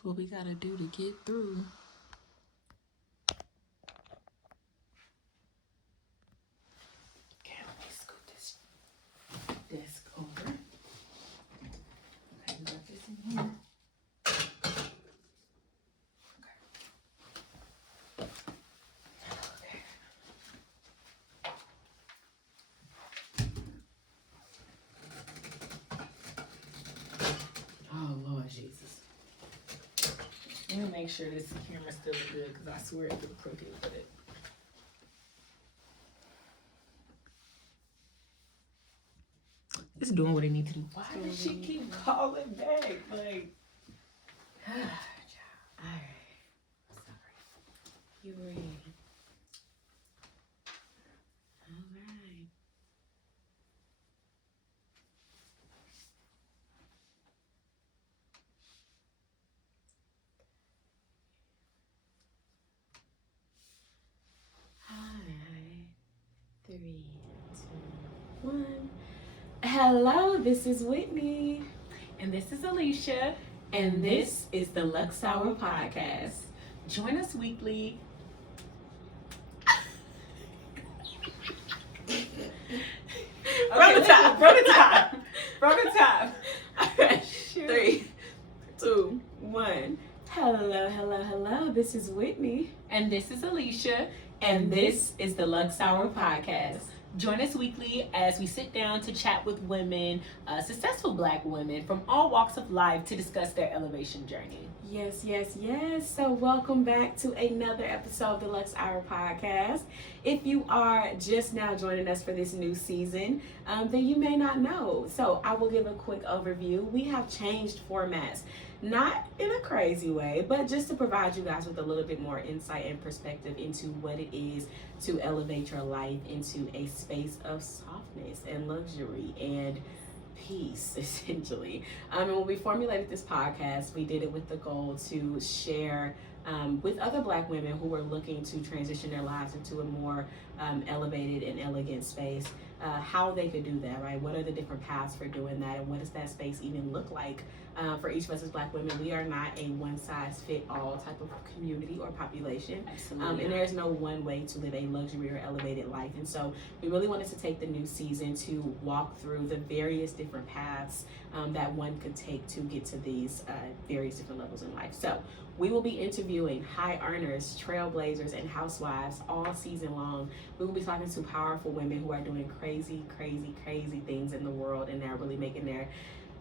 That's what we gotta do to get through. Okay, let me scoot this desk over. Okay, we got this in here. Oh, Lord Jesus. Let me make sure this camera's still good because I swear it looked crooked with it. It's doing what it needs to do. Why does she keep calling back? Like, All right. Sorry. You ready? All right. Hi. 3, 2, 1. Hello, this is Whitney. and this is Alicia, And this is the Luxe Hour Podcast. Join us weekly. From the top. From the top. From the top. All right. 3, 2, 1. Hello. This is Whitney. And this is Alicia. And this is the Luxe Hour Podcast. Join us weekly as we sit down to chat with women, successful Black women from all walks of life to discuss their elevation journey. Yes. So welcome back to another episode of the Luxe Hour Podcast. If you are just now joining us for this new season, then you may not know. So I will give a quick overview. We have changed formats, not in a crazy way, but just to provide you guys with a little bit more insight and perspective into what it is to elevate your life into a space of softness and luxury and peace, essentially. And when we formulated this podcast, we did it with the goal to share with other Black women who were looking to transition their lives into a more elevated and elegant space, how they could do that, right? What are the different paths for doing that, and what does that space even look like for each of us as Black women? We are not a one-size-fit-all type of community or population. Absolutely. And there's no one way to live a luxury or elevated life. And so we really wanted to take the new season to walk through the various different paths that one could take to get to these various different levels in life. So we will be interviewing high earners, trailblazers, and housewives all season long. We will be talking to powerful women who are doing crazy things in the world, and they're really making their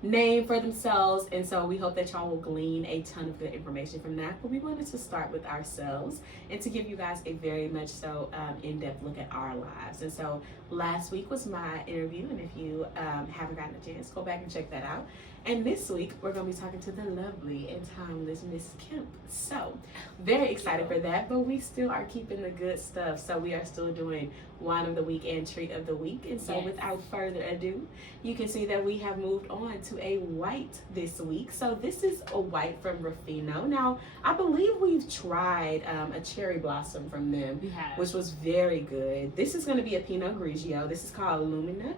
name for themselves. And so we hope that y'all will glean a ton of good information from that. But we wanted to start with ourselves and to give you guys a very much so in-depth look at our lives. And so last week was my interview, and if you haven't gotten a chance, go back and check that out. And this week we're going to be talking to the lovely and timeless Miss Kemp. So very excited for that, but we still are keeping the good stuff. So we are still doing wine of the week and treat of the week. And so without further ado, you can see that we have moved on to a white this week. So this is a white from Ruffino. Now, I believe we've tried a cherry blossom from them, which was very good. This is going to be a Pinot Grigio. This is called Lumina.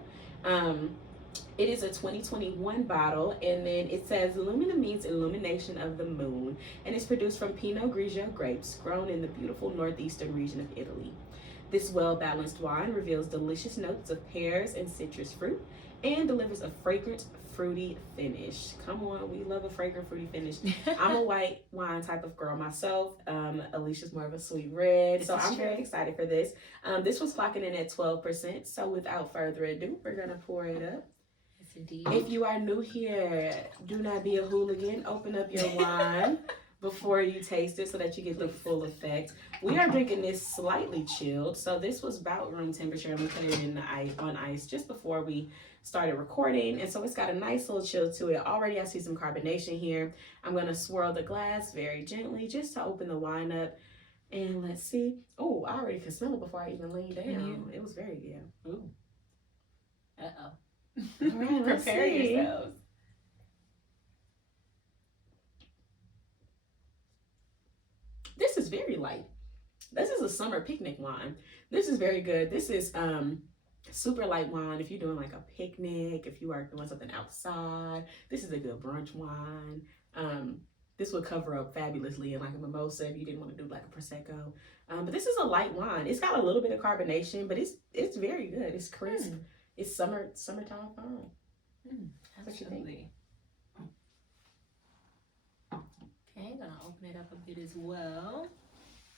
It is a 2021 bottle, and then it says Lumina means illumination of the moon, and it's produced from Pinot Grigio grapes grown in the beautiful northeastern region of Italy. This well-balanced wine reveals delicious notes of pears and citrus fruit and delivers a fragrant, fruity finish. Come on, we love a fragrant, fruity finish. I'm a white wine type of girl myself. Alicia's more of a sweet red, so I'm very excited for this. This was clocking in at 12%, so without further ado, we're gonna pour it up. Indeed. If you are new here, do not be a hooligan. Open up your wine before you taste it so that you get the full effect. We are drinking this slightly chilled, so this was about room temperature, and we put it in the ice, on ice just before we started recording, and so it's got a nice little chill to it. Already I see some carbonation here. I'm gonna swirl the glass very gently just to open the wine up, and let's see. Oh, I already can smell it before I even lean down. It was very good. Ooh. Uh-oh. All right, let's Prepare see. yourselves. This is very light. This is a summer picnic wine. This is very good. This is super light wine if you're doing like a picnic, if you are doing something outside. This is a good brunch wine. this would cover up fabulously in like a mimosa if you didn't want to do like a prosecco. But this is a light wine. It's got a little bit of carbonation, but it's very good. It's crisp. It's summertime fun. What you think? Okay, gonna open it up a bit as well.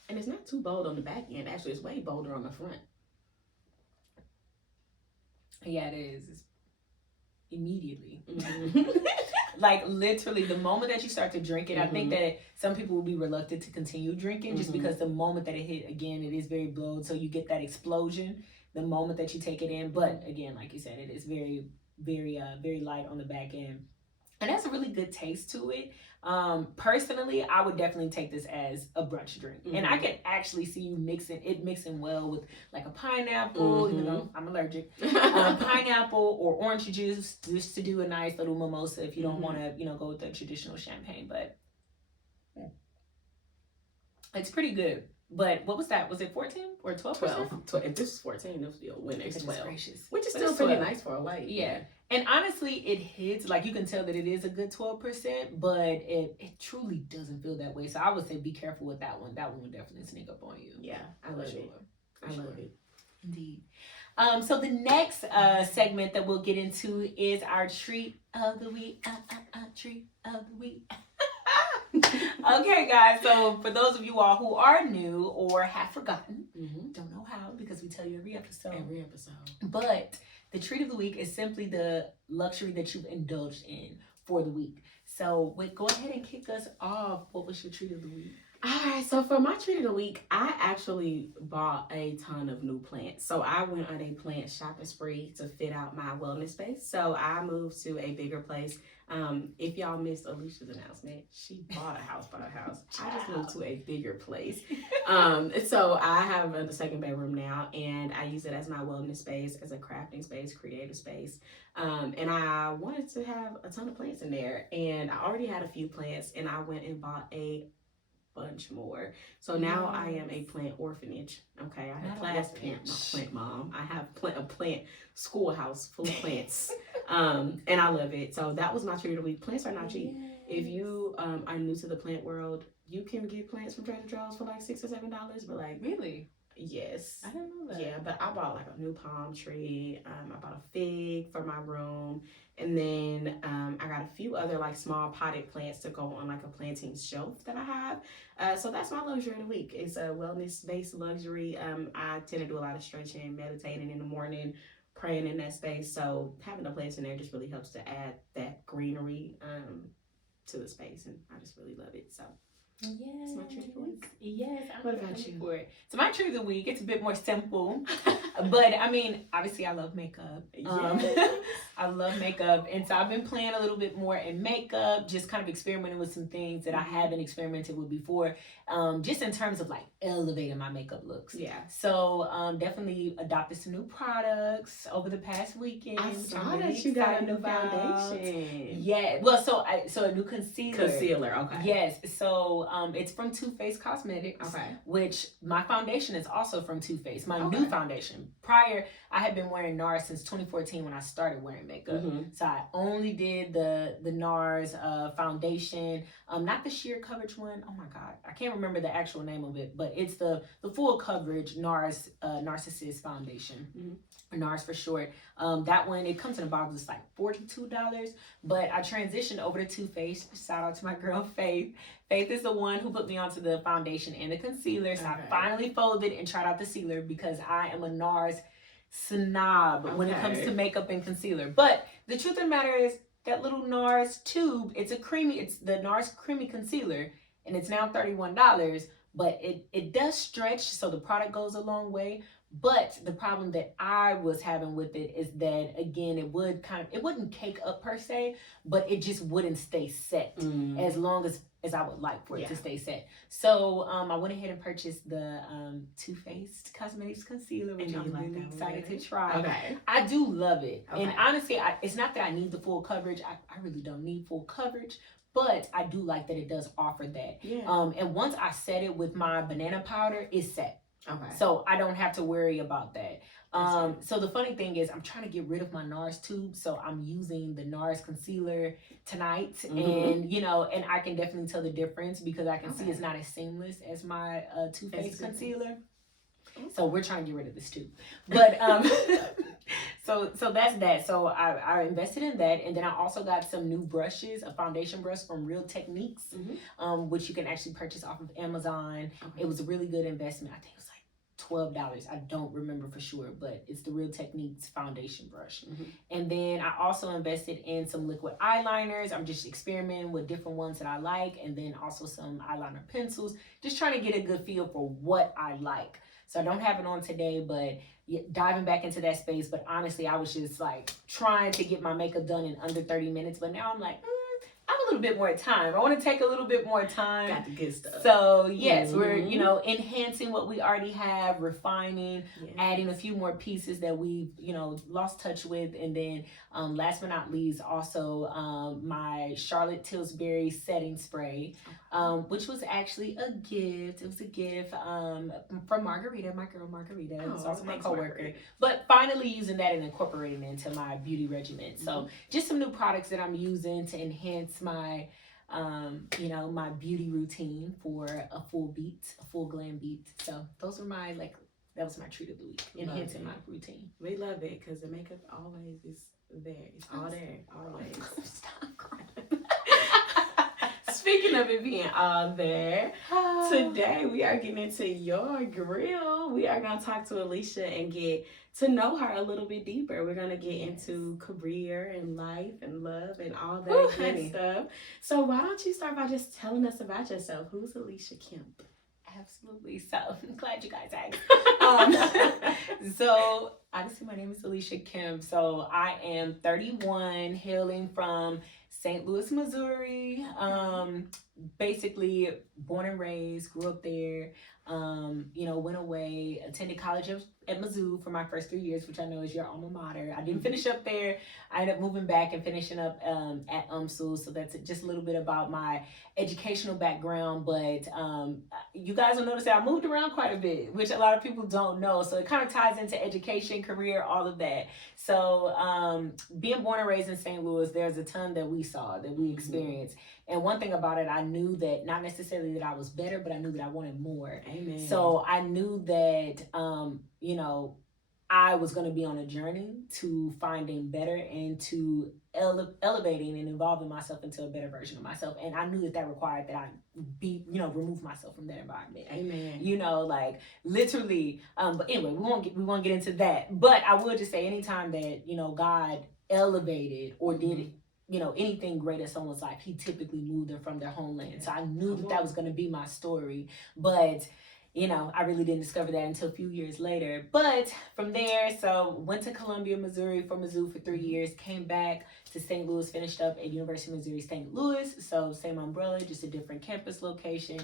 And it's not too bold on the back end. Actually, it's way bolder on the front. Yeah, it is. It's immediately. Mm-hmm. Like literally the moment that you start to drink it, I think that some people will be reluctant to continue drinking just because the moment that it hit, again, it is very blowed. So you get that explosion the moment that you take it in. But again, like you said, it is very, very, very light on the back end. And that's a really good taste to it. Personally, I would definitely take this as a brunch drink. And I can actually see you mixing well with like a pineapple, even though I'm allergic, pineapple or orange juice, just to do a nice little mimosa if you don't want to, go with the traditional champagne. But it's pretty good. But what was that? Was it 14 or 12%? 12. If this is 14, this would be a winner. It's 12. Gracious. Which is still pretty nice for a white. Yeah. And honestly, it hits, like you can tell that it is a good 12%, but it truly doesn't feel that way. So I would say be careful with that one. That one will definitely sneak up on you. Yeah, I love it. I love it. Indeed. So the next segment that we'll get into is our treat of the week. Treat of the week. Okay, guys. So for those of you all who are new or have forgotten, don't know how because we tell you every episode. But the treat of the week is simply the luxury that you've indulged in for the week. So go ahead and kick us off. What was your treat of the week? All right, so for my treat of the week, I actually bought a ton of new plants. So I went on a plant shopping spree to fit out my wellness space. So I moved to a bigger place. If y'all missed Alicia's announcement, she bought a house. I just moved to a bigger place. So I have the second bedroom now, and I use it as my wellness space, as a crafting space, creative space. And I wanted to have a ton of plants in there, and I already had a few plants, and I went and bought a bunch more. So now I am a plant orphanage. Okay, I have plant mom. I have a plant schoolhouse full of plants. And I love it. So that was my treat of the week. Plants are not cheap. If you are new to the plant world, you can get plants from Trader Joe's for like $6 or $7. But like, really? Yes. I didn't know that. Yeah, but I bought like a new palm tree. I bought a fig for my room. And then I got a few other like small potted plants to go on like a planting shelf that I have. So that's my luxury of the week. It's a wellness-based luxury. I tend to do a lot of stretching, meditating in the morning, praying in that space. So having the plants in there just really helps to add that greenery to the space. And I just really love it. So yes, it's my treat of the week. Yes. What about you? For it. So my treat of the week, it's a bit more simple. But I mean, obviously I love makeup. I love makeup. And so I've been playing a little bit more in makeup, just kind of experimenting with some things that I haven't experimented with before. Just in terms of like elevating my makeup looks. Yeah. So definitely adopted some new products over the past weekend. I saw that you got a new foundation. Yeah. Well, so a new concealer. Okay. Yes. So it's from Too Faced Cosmetics. Okay. Which my foundation is also from Too Faced. My new foundation. Prior, I had been wearing NARS since 2014 when I started wearing makeup. So I only did the NARS foundation. Not the sheer coverage one. Oh my God. I can't remember the actual name of it, but it's the full coverage NARS Narcissist foundation. Or NARS for short. That one, it comes in a bottle. It's like $42. But I transitioned over to Too Faced. Shout out to my girl Faith. Faith is the one who put me onto the foundation and the concealer. So I finally folded and tried out the sealer because I am a NARS snob when it comes to makeup and concealer. But the truth of the matter is that little NARS tube, it's the NARS creamy concealer, and it's now $31. But it does stretch, so the product goes a long way. But the problem that I was having with it is that, again, it wouldn't cake up per se, but it just wouldn't stay set as long as I would like for it to stay set. So I went ahead and purchased the Too Faced Cosmetics Concealer, which I'm really excited to try. Okay. I do love it. Okay. And honestly, it's not that I need the full coverage. I really don't need full coverage. But I do like that it does offer that. Yeah. And once I set it with my banana powder, it's set. Okay. So I don't have to worry about that. So the funny thing is I'm trying to get rid of my NARS tube. So I'm using the NARS concealer tonight. And, and I can definitely tell the difference because I can see it's not as seamless as my Too Faced concealer. So we're trying to get rid of this too. But so that's that. So I invested in that, and then I also got some new brushes, a foundation brush from Real Techniques, which you can actually purchase off of Amazon. It was a really good investment. I think it was like $12. I don't remember for sure, but it's the Real Techniques foundation brush. And then I also invested in some liquid eyeliners. I'm just experimenting with different ones that I like, and then also some eyeliner pencils, just trying to get a good feel for what I like. So I don't have it on today, but diving back into that space. But honestly, I was just like trying to get my makeup done in under 30 minutes. But now I'm like, I have a little bit more time. I want to take a little bit more time. Got the good stuff. So yes, we're, enhancing what we already have, refining, adding a few more pieces that we've, lost touch with. And then last but not least, also my Charlotte Tilbury setting spray, which was actually a gift. It was a gift from Margarita, my girl Margarita. It's also my coworker. Margarita. But finally using that and incorporating it into my beauty regimen. So just some new products that I'm using to enhance my my beauty routine for a full glam beat. So those were that was my treat of the week, enhancing my routine. We love it because the makeup always is there. It's all there, always. Stop crying. Speaking of it being all there, today we are getting into your grill. We are going to talk to Alicia and get to know her a little bit deeper. We're going to get into career and life and love and all that good stuff. So why don't you start by just telling us about yourself? Who's Alicia Kemp? Absolutely. So I'm glad you guys asked. So obviously my name is Alicia Kemp. So I am 31, hailing from St. Louis, Missouri. Basically born and raised, grew up there. Went away, attended college at Mizzou for my first 3 years, which I know is your alma mater. I didn't finish up there. I ended up moving back and finishing up at UMSU. So that's just a little bit about my educational background. But you guys will notice that I moved around quite a bit, which a lot of people don't know. So it kind of ties into education, career, all of that. So being born and raised in St. Louis, there's a ton that we saw, that we experienced. And one thing about it, I knew that not necessarily that I was better, but I knew that I wanted more. Amen. So I knew that, I was going to be on a journey to finding better and to elevating and evolving myself into a better version of myself. And I knew that required that I remove myself from that environment. Amen. Literally. But anyway, we won't get into that. But I would just say anytime that, God elevated or did anything great in someone's life, he typically moved them from their homeland. So I knew that was going to be my story. But, I really didn't discover that until a few years later. But from there, so went to Columbia, Missouri for Mizzou for 3 years, came back to St. Louis, finished up at University of Missouri, St. Louis. So same umbrella, just a different campus location.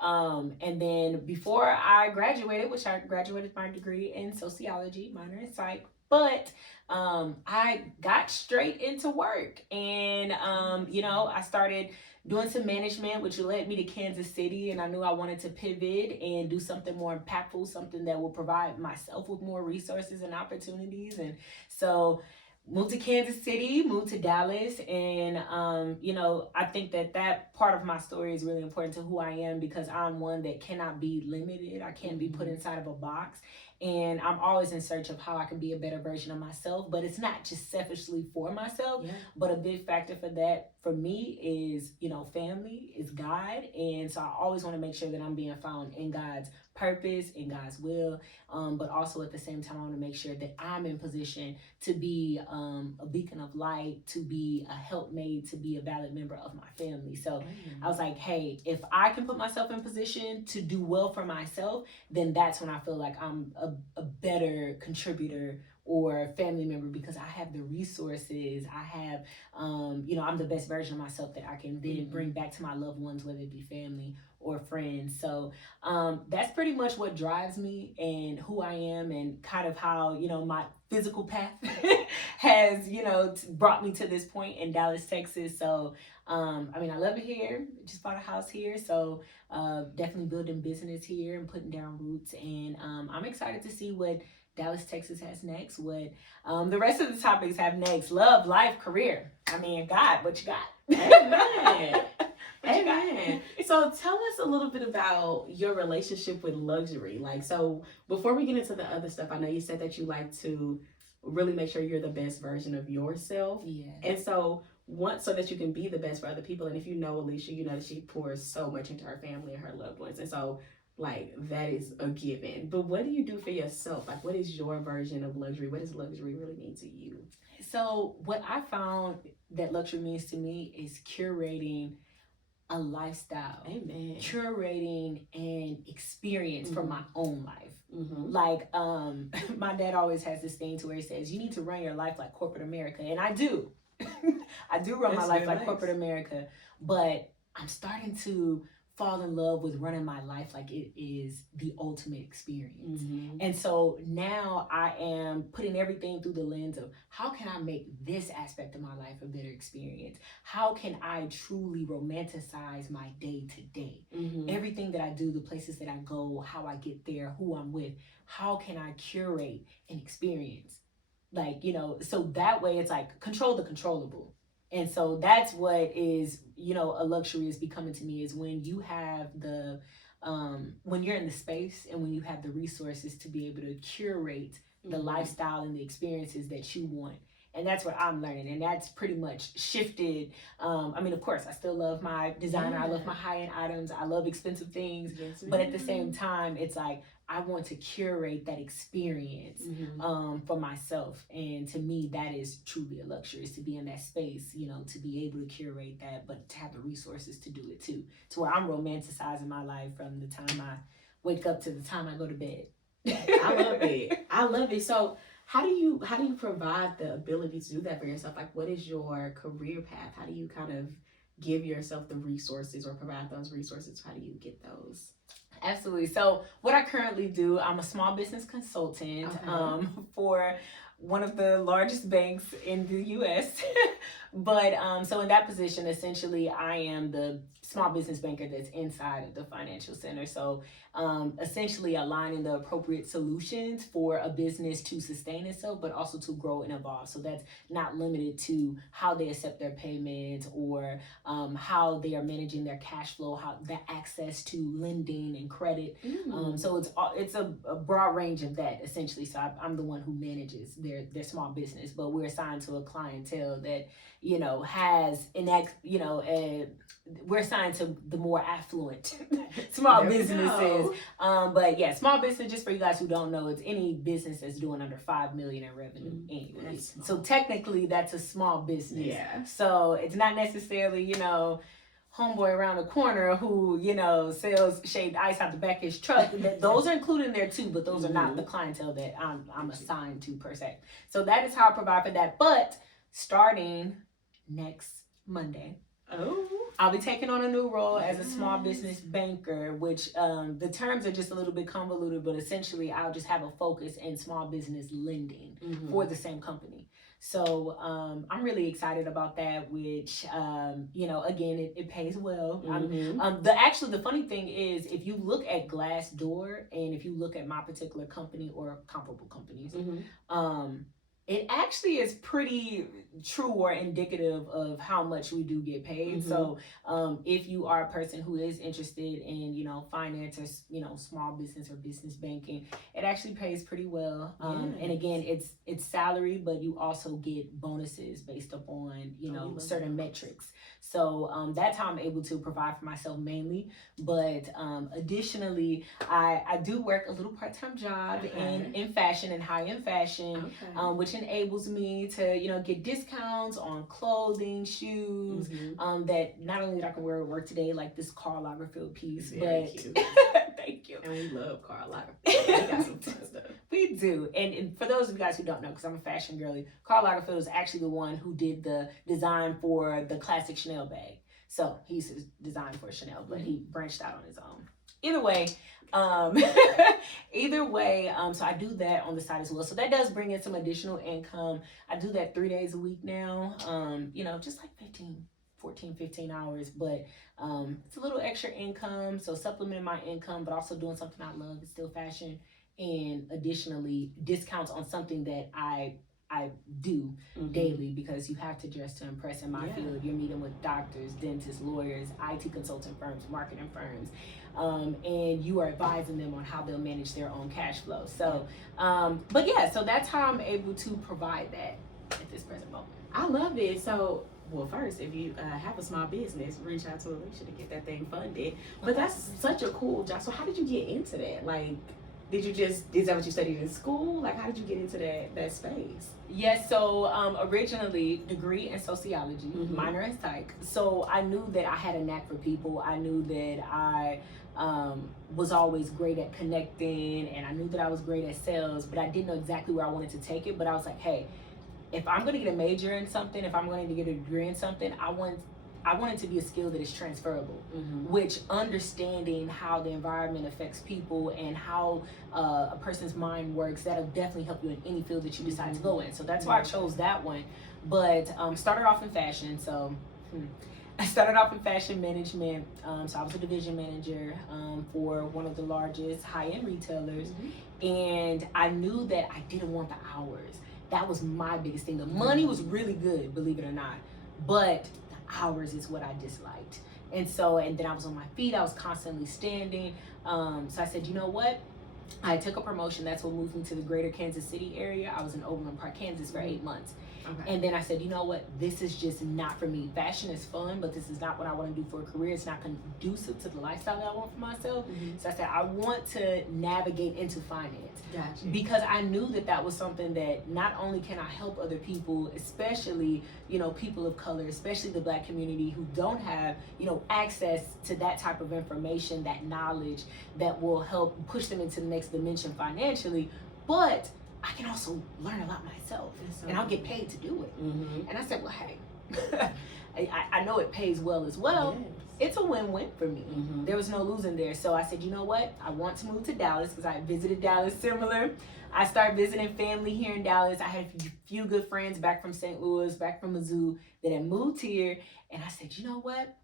And then before I graduated, which I graduated my degree in sociology, minor in psych, but I got straight into work and, I started doing some management, which led me to Kansas City. And I knew I wanted to pivot and do something more impactful, something that will provide myself with more resources and opportunities. And so moved to Kansas City, moved to Dallas. And, I think that part of my story is really important to who I am because I'm one that cannot be limited. I can't be put inside of a box. And I'm always in search of how I can be a better version of myself. But it's not just selfishly for myself. But a big factor for that, for me, is, family, is God. And so I always want to make sure that I'm being found in God's purpose, in God's will. But also at the same time, I want to make sure that I'm in position to be a beacon of light, to be a helpmate, to be a valid member of my family. So I was like, hey, if I can put myself in position to do well for myself, then that's when I feel like I'm a better contributor or family member because I have the resources. I have, I'm the best version of myself that I can then bring back to my loved ones, whether it be family or friends. So that's pretty much what drives me and who I am, and kind of how, my physical path has, brought me to this point in Dallas, Texas. So, I love it here. Just bought a house here. So definitely building business here and putting down roots. And I'm excited to see what Dallas, Texas has next, what the rest of the topics have next. Love, life, career. God, what you got? Amen. Amen. So tell us a little bit about your relationship with luxury. So before we get into the other stuff, I know you said that you like to really make sure you're the best version of yourself. Yeah. And so so that you can be the best for other people. And if you know Alicia, you know that she pours so much into her family and her loved ones. And so that is a given. But what do you do for yourself? What is your version of luxury? What does luxury really mean to you? So what I found that luxury means to me is curating a lifestyle. Amen. Curating an experience for my own life. My dad always has this thing to where he says, you need to run your life like corporate America. And I do. I do run my life like corporate America. But I'm starting to fall in love with running my life like it is the ultimate experience. And so now I am putting everything through the lens of how can I make this aspect of my life a better experience? How can I truly romanticize my day to day? Everything that I do, the places that I go, how I get there, who I'm with, how can I curate an experience? So that way it's control the controllable. And so that's what is, a luxury is becoming to me, is when you have when you're in the space and when you have the resources to be able to curate the lifestyle and the experiences that you want. And that's what I'm learning. And that's pretty much shifted. Of course, I still love my designer. I love my high-end items. I love expensive things. Yes, but at the same time, it's I want to curate that experience for myself. And to me, that is truly a luxury, is to be in that space, to be able to curate that, but to have the resources to do it too. To where I'm romanticizing my life from the time I wake up to the time I go to bed. I love it. I love it. So how do you provide the ability to do that for yourself? What is your career path? How do you kind of give yourself the resources or provide those resources? How do you get those? Absolutely. So what I currently do, I'm a small business consultant for one of the largest banks in the U.S. But so in that position, essentially, I am the small business banker that's inside of the financial center. So essentially aligning the appropriate solutions for a business to sustain itself, but also to grow and evolve. So that's not limited to how they accept their payments or how they are managing their cash flow, how the access to lending and credit. So it's a broad range of that, essentially. So I'm the one who manages their small business, but we're assigned to a clientele that, has we're assigned to the more affluent small businesses. But yeah, small business, just for you guys who don't know, it's any business that's doing under $5 million in revenue annually. So technically that's a small business. Yeah. So it's not necessarily, homeboy around the corner who, sells shaved ice out the back of his truck. Those are included in there too, but those are not the clientele that I'm assigned to per se. So that is how I provide for that. But starting next Monday, I'll be taking on a new role as a small business banker, which the terms are just a little bit convoluted, but essentially I'll just have a focus in small business lending for the same company. So I'm really excited about that, which, again, it pays well. The funny thing is, if you look at Glassdoor and if you look at my particular company or comparable companies, it actually is pretty true or indicative of how much we do get paid. So if you are a person who is interested in, finance or, small business or business banking, it actually pays pretty well. And again, it's salary, but you also get bonuses based upon, certain metrics. So that's how I'm able to provide for myself mainly. But additionally, I do work a little part-time job in fashion and high-end fashion, which enables me to, get discounts on clothing, shoes, that not only that I can wear at work today, like this Karl Lagerfeld piece, Very but cute. Thank you. And we love Karl Lagerfeld. We got some fun stuff. We do. And for those of you guys who don't know, because I'm a fashion girly, Karl Lagerfeld is actually the one who did the design for the classic Chanel bag. So he used to design for Chanel, but he branched out on his own. Either way, so I do that on the side as well. So that does bring in some additional income. I do that 3 days a week now, just like 15 hours, but it's a little extra income. So supplementing my income, but also doing something I love. It's still fashion, and additionally discounts on something that I do daily, because you have to dress to impress in my field. You're meeting with doctors, dentists, lawyers, IT consulting firms, marketing firms, and you are advising them on how they'll manage their own cash flow. So, so that's how I'm able to provide that at this present moment. I love it. So, well, first, if you have a small business, reach out to Alicia to get that thing funded. But that's such a cool job. So how did you get into that? Like, is that what you studied in school? Like, how did you get into that space? Yes, so originally degree in sociology, minor in psych. So I knew that I had a knack for people. I knew that I was always great at connecting, and I knew that I was great at sales, but I didn't know exactly where I wanted to take it. But I was like, hey, if I'm going to get a major in something, if I'm going to get a degree in something, I want it to be a skill that is transferable, which understanding how the environment affects people and how a person's mind works, that'll definitely help you in any field that you decide to go in. So that's why I chose that one. But started off in fashion. So I started off in fashion management. So I was a division manager for one of the largest high-end retailers. And I knew that I didn't want the hours. That was my biggest thing. The money was really good, believe it or not, but the hours is what I disliked. And then I was on my feet. I was constantly standing. So I said, you know what? I took a promotion. That's what moved me to the greater Kansas City area. I was in Overland Park, Kansas for 8 months. Okay. And then I said, you know what? This is just not for me. Fashion is fun, but this is not what I want to do for a career. It's not conducive to the lifestyle that I want for myself. So I said, I want to navigate into finance. Gotcha. Because I knew that was something that not only can I help other people, especially, people of color, especially the Black community who don't have, access to that type of information, that knowledge that will help push them into the next dimension financially, but I can also learn a lot myself, and I'll get paid to do it. And I said, well, hey, I know it pays well as well. Yes. It's a win-win for me. There was no losing there. So I said, you know what? I want to move to Dallas because I visited Dallas similar. I started visiting family here in Dallas. I had a few good friends back from St. Louis, back from Mizzou that had moved here. And I said, you know what?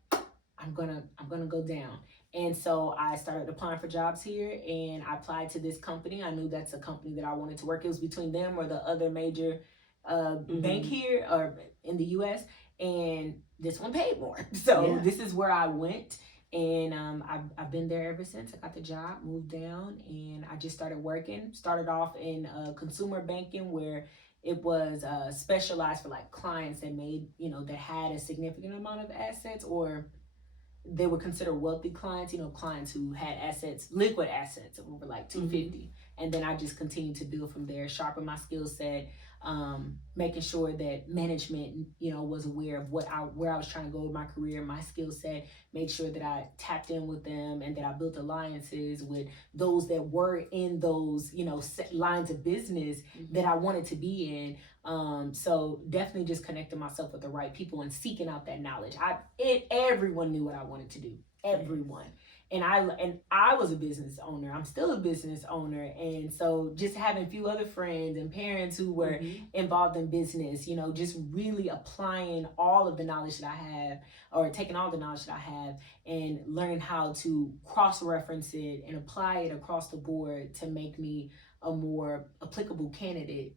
I'm gonna go down. And so I started applying for jobs here, and I applied to this company. I knew that's a company that I wanted to work. It was between them or the other major bank here or in the U.S., and this one paid more. So this is where I went, and I've been there ever since. I got the job, moved down, and I just started working. Started off in consumer banking, where it was specialized for like clients that made, that had a significant amount of assets, or they would consider wealthy clients, clients who had assets, liquid assets of over like 250. And then I just continued to build from there, sharpen my skill set, making sure that management, was aware of where I was trying to go with my career, my skill set, made sure that I tapped in with them and that I built alliances with those that were in those, lines of business that I wanted to be in. So definitely just connecting myself with the right people and seeking out that knowledge. Everyone knew what I wanted to do. Everyone. And I was a business owner. I'm still a business owner. And so just having a few other friends and parents who were involved in business, just really applying all of the knowledge that I have, or taking all the knowledge that I have and learning how to cross-reference it and apply it across the board to make me a more applicable candidate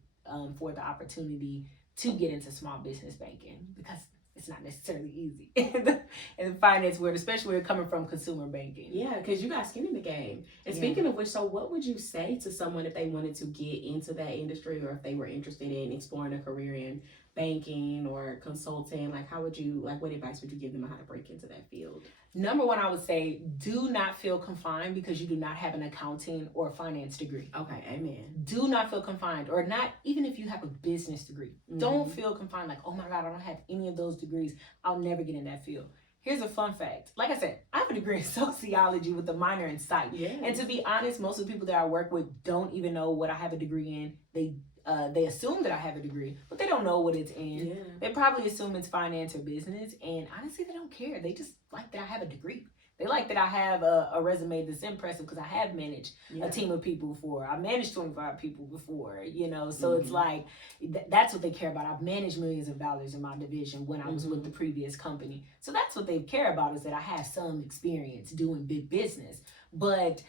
for the opportunity to get into small business banking, because it's not necessarily easy in the finance world, especially when you're coming from consumer banking. Yeah, because you got skin in the game. And speaking of which, so what would you say to someone if they wanted to get into that industry, or if they were interested in exploring a career in banking or consulting? Like, what advice would you give them on how to break into that field? Number one, I would say, do not feel confined because you do not have an accounting or finance degree. Okay, amen. Do not feel confined, or not even if you have a business degree. Don't feel confined like, oh my God, I don't have any of those degrees. I'll never get in that field. Here's a fun fact. Like I said, I have a degree in sociology with a minor in psych. Yes. And to be honest, most of the people that I work with don't even know what I have a degree in. they assume that I have a degree, but they don't know what it's in. Yeah. They probably assume it's finance or business, and honestly, they don't care. They just like that I have a degree. They like that I have a resume that's impressive because I have managed a team of people before. I managed 25 people before, you know, so it's like, that's what they care about. I've managed millions of dollars in my division when I was with the previous company. So that's what they care about, is that I have some experience doing big business. But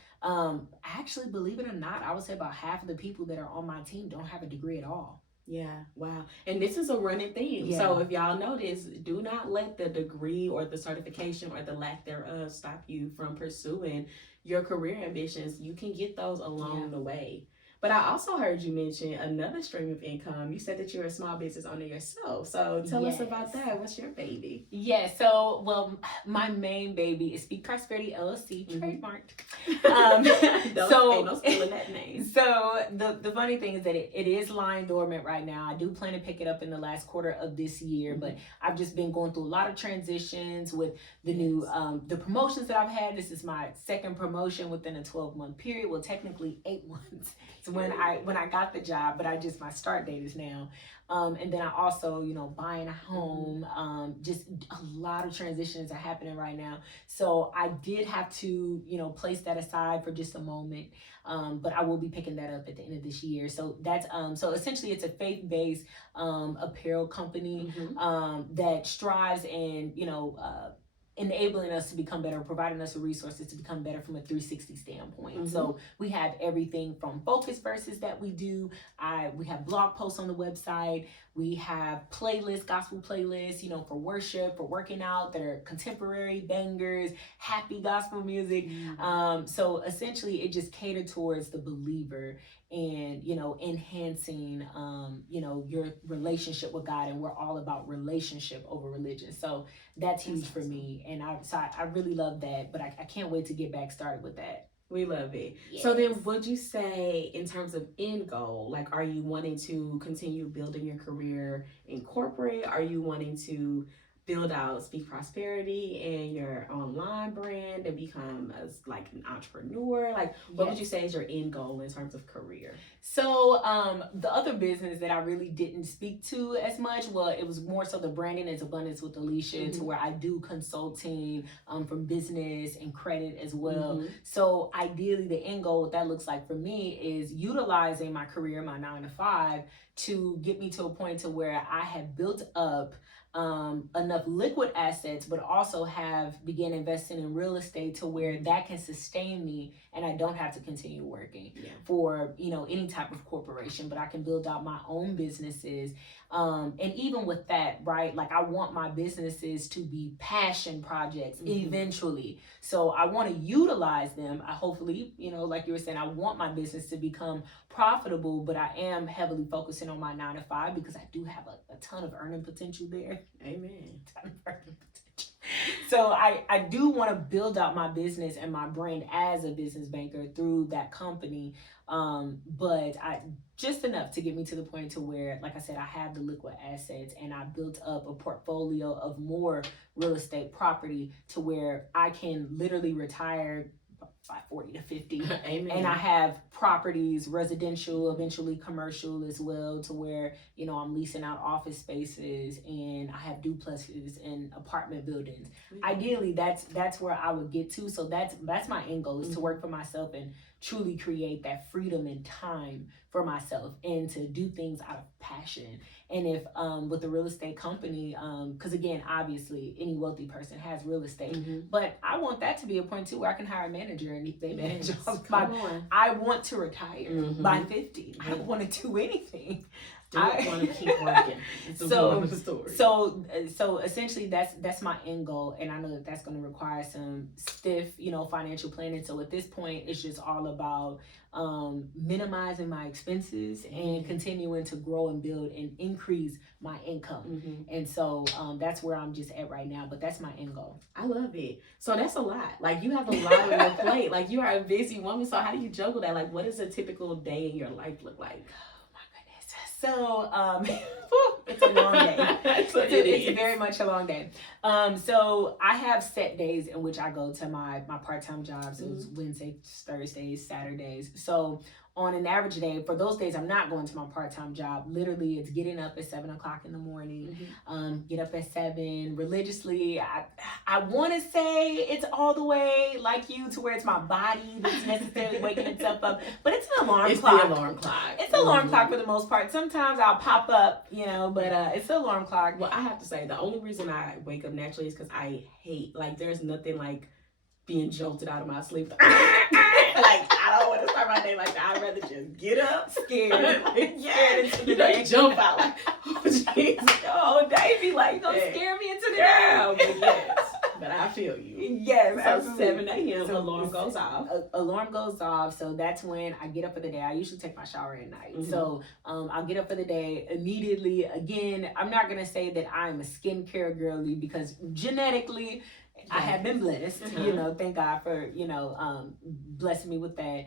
actually, believe it or not, I would say about half of the people that are on my team don't have a degree at all. Yeah, wow. And this is a running theme. Yeah. So if y'all notice, do not let the degree or the certification or the lack thereof stop you from pursuing your career ambitions. You can get those along the way. But I also heard you mention another stream of income. You said that you're a small business owner yourself. So tell us about that. What's your baby? Yeah, so, well, my main baby is Speak Prosperity LLC, trademarked. Ain't no stealing that name. So the funny thing is that it is lying dormant right now. I do plan to pick it up in the last quarter of this year, but I've just been going through a lot of transitions with the new, the promotions that I've had. This is my second promotion within a 12-month period. Well, technically 8 months. So when I got the job, but my start date is now. And then I also, buying a home, just a lot of transitions are happening right now. So I did have to, place that aside for just a moment. But I will be picking that up at the end of this year. So that's, so essentially it's a faith-based, apparel company, that strives and, enabling us to become better, providing us with resources to become better from a 360 standpoint. So we have everything from focus verses that we do. We have blog posts on the website. We have playlists, gospel playlists, for worship, for working out, that are contemporary bangers, happy gospel music. So essentially it just catered towards the believer and, enhancing, your relationship with God. And we're all about relationship over religion. So that's huge for me. And I really love that, but I can't wait to get back started with that. We love it. Yes. So then would you say, in terms of end goal, like, are you wanting to continue building your career in corporate? Are you wanting to build out Speak Prosperity and your online brand and become an entrepreneur? Like, what would you say is your end goal in terms of career? So the other business that I really didn't speak to as much, well, it was more so the branding is abundance with Alicia, to where I do consulting from business and credit as well. So ideally the end goal, what that looks like for me, is utilizing my career, my 9-to-5, to get me to a point to where I have built up enough liquid assets, but also began investing in real estate to where that can sustain me and I don't have to continue working for, any type of corporation, but I can build out my own businesses. And even with that, right, like I want my businesses to be passion projects eventually. So I want to utilize them. I hopefully, like you were saying, I want my business to become profitable, but I am heavily focusing on my 9-to-5 because I do have a ton of earning potential there. Amen. Ton of earning potential. So I do want to build out my business and my brand as a business banker through that company. But just enough to get me to the point to where, like I said, I have the liquid assets and I built up a portfolio of more real estate property to where I can literally retire by 40 to 50. Amen. And I have properties, residential, eventually commercial as well, to where, I'm leasing out office spaces and I have duplexes and apartment buildings. Ideally, that's where I would get to. So that's my end goal, is to work for myself and truly create that freedom and time for myself and to do things out of passion. And if with the real estate company, because again, obviously any wealthy person has real estate, but I want that to be a point too where I can hire a manager and if they manage I want to retire by 50. I don't want to do anything. I want to keep working. So essentially that's my end goal, and I know that's going to require some stiff, financial planning. So at this point, it's just all about minimizing my expenses and continuing to grow and build and increase my income. And so that's where I'm just at right now, but that's my end goal. I love it. So that's a lot. Like, you have a lot on your plate. Like, you are a busy woman. So how do you juggle that? Like, what does a typical day in your life look like? So, it's a long day. It's very much a long day. So I have set days in which I go to my part-time jobs. It was Wednesdays, Thursdays, Saturdays. So on an average day, for those days I'm not going to my part-time job, literally it's getting up at 7 o'clock in the morning, get up at 7 religiously. I want to say it's all the way like you to where it's my body that's necessarily waking itself up, but it's an alarm clock. It's the alarm clock. It's an alarm clock for the most part. Sometimes I'll pop up, but it's an alarm clock. Well, I have to say, the only reason I wake up naturally is because I hate, like, there's nothing like being jolted out of my sleep. Like, I don't want to start my day like that. I'd rather just get up scared. You jump out like, oh, jeez. Oh, Davey, like, don't scare me into the day. But yes, but I feel you. Yes, so absolutely. 7 a.m. So alarm goes off. Alarm goes off, so that's when I get up for the day. I usually take my shower at night. So I'll get up for the day immediately. Again, I'm not going to say that I'm a skincare girly because genetically, I have been blessed, thank God for, blessing me with that.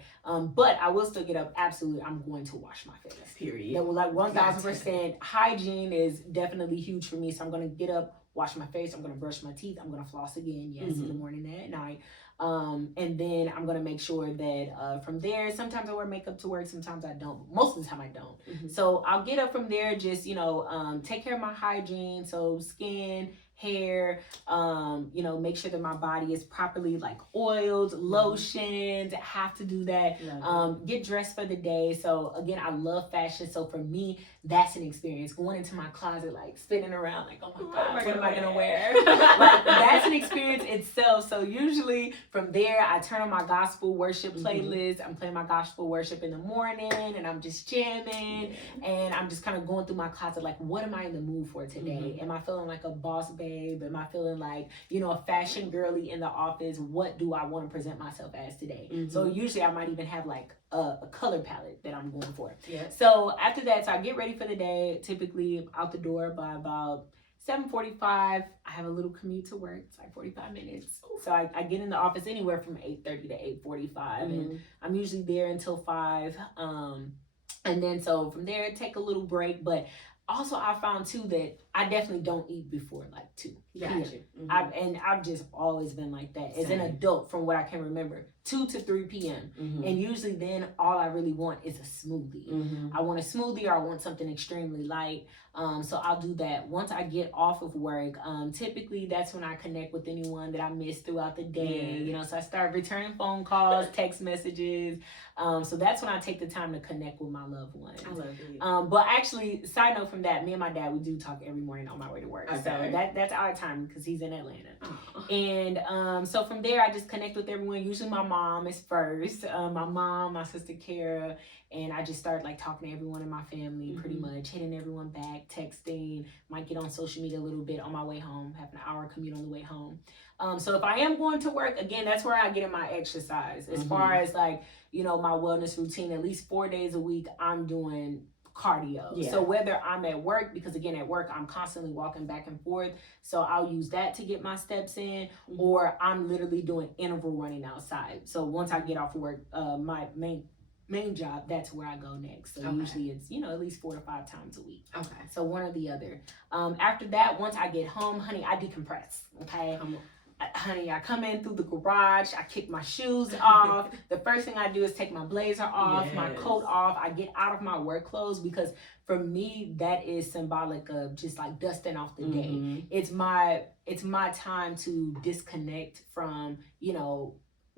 But I will still get up. Absolutely. I'm going to wash my face. Period. That will, like, 1,000%. Hygiene is definitely huge for me. So I'm going to get up, wash my face. I'm going to brush my teeth. I'm going to floss again. Yes, in the morning and at night. And then I'm going to make sure that from there, sometimes I wear makeup to work. Sometimes I don't. Most of the time I don't. So I'll get up from there, just, take care of my hygiene. So skin, hair, make sure that my body is properly like oiled, lotions, have to do that. Get dressed for the day. So again, I love fashion. So for me, that's an experience. Going into my closet, like spinning around, like, oh my God, what am I gonna wear? Like, that's an experience itself. So usually from there, I turn on my gospel worship playlist. I'm playing my gospel worship in the morning and I'm just jamming and I'm just kind of going through my closet, like, what am I in the mood for today? Am I feeling like a boss babe? Am I feeling like, a fashion girly in the office? What do I want to present myself as today? So usually I might even have like a color palette that I'm going for. So after that, so I get ready for the day, typically out the door by about 7:45. I have a little commute to work. It's like 45 minutes. So I get in the office anywhere from 8:30 to 8:45 and I'm usually there until 5. And then so from there, take a little break. But also I found too that I definitely don't eat before like 2 p.m. I've just always been like that. As an adult, from what I can remember, 2 to 3 p.m. And usually then all I really want is a smoothie. I want a smoothie or I want something extremely light. So I'll do that. Once I get off of work, typically that's when I connect with anyone that I missed throughout the day. So I start returning phone calls, text messages. So that's when I take the time to connect with my loved ones. I love it. But actually, side note from that, me and my dad, we do talk every morning on my way to work. Okay. So that's our time because he's in Atlanta. And so from there, I just connect with everyone. Usually my mom is first. My mom, my sister Kara, and I just start like talking to everyone in my family, pretty much hitting everyone back, texting, might get on social media a little bit on my way home, have an hour commute on the way home. So if I am going to work, again, that's where I get in my exercise. As far as like, my wellness routine, at least 4 days a week, I'm doing cardio. So whether I'm at work, because again, at work, I'm constantly walking back and forth. So I'll use that to get my steps in, or I'm literally doing interval running outside. So once I get off of work, my main job, that's where I go next. So usually it's, at least 4 to 5 times a week. Okay. So one or the other. After that, once I get home, honey, I decompress. Okay. Honey, I come in through the garage, I kick my shoes off. The first thing I do is take my blazer off, my coat off. I get out of my work clothes because for me, that is symbolic of just like dusting off the day. It's my time to disconnect from,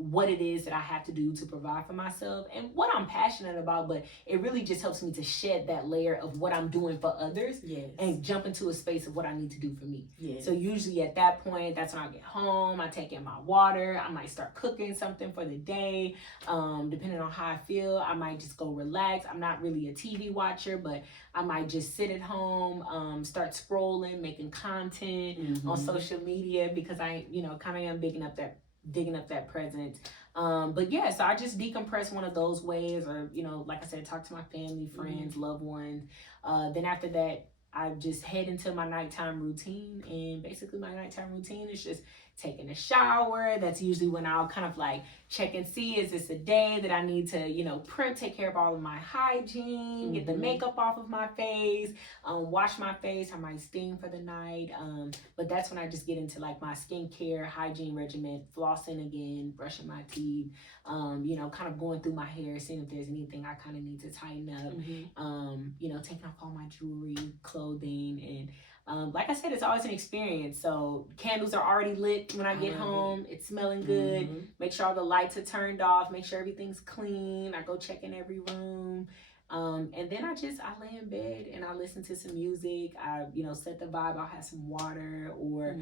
what it is that I have to do to provide for myself and what I'm passionate about, but it really just helps me to shed that layer of what I'm doing for others and jump into a space of what I need to do for me. So usually at that point, that's when I get home, I take in my water, I might start cooking something for the day. Depending on how I feel, I might just go relax. I'm not really a TV watcher, but I might just sit at home, start scrolling, making content on social media because I, kind of am digging up that presence. But yeah, so I just decompress one of those ways, or, like I said, talk to my family, friends, loved ones. Then after that, I just head into my nighttime routine, and basically my nighttime routine is just taking a shower. That's usually when I'll kind of like check and see, is this a day that I need to, you know, prep, take care of all of my hygiene, get the makeup off of my face, wash my face, I might steam for the night. But that's when I just get into like my skincare, hygiene regimen, flossing again, brushing my teeth, you know, kind of going through my hair, seeing if there's anything I kind of need to tighten up, you know, taking off all my jewelry, clothing, and like I said, it's always an experience. So candles are already lit when I get home. It's smelling good. Make sure all the lights are turned off. Make sure everything's clean. I go check in every room. And then I lay in bed and I listen to some music. I, you know, set the vibe. I'll have some water, or,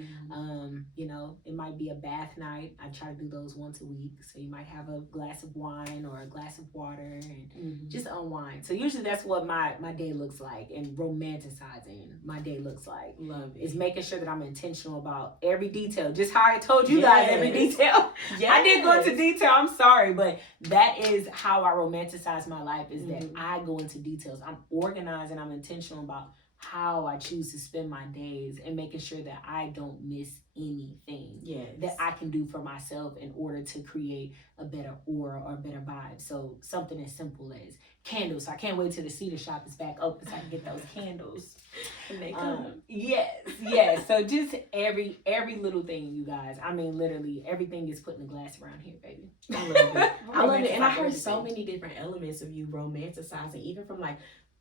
you know, it might be a bath night. I try to do those once a week. So you might have a glass of wine or a glass of water and just unwind. So usually that's what my day looks like, and romanticizing my day looks like. Love it. Is making sure that I'm intentional about every detail. Just how I told you guys every detail. I did go into detail. I'm sorry, but that is how I romanticize my life, is that I go into details. I'm organized and I'm intentional about how I choose to spend my days, and making sure that I don't miss anything that I can do for myself in order to create a better aura or a better vibe. So something as simple as candles. I can't wait till the cedar shop is back open so I can get those candles. And they come. Yes. So just every little thing, you guys. I mean, literally everything is put in a glass around here, baby. I love it. I love it. And I heard so many different elements of you romanticizing, even from like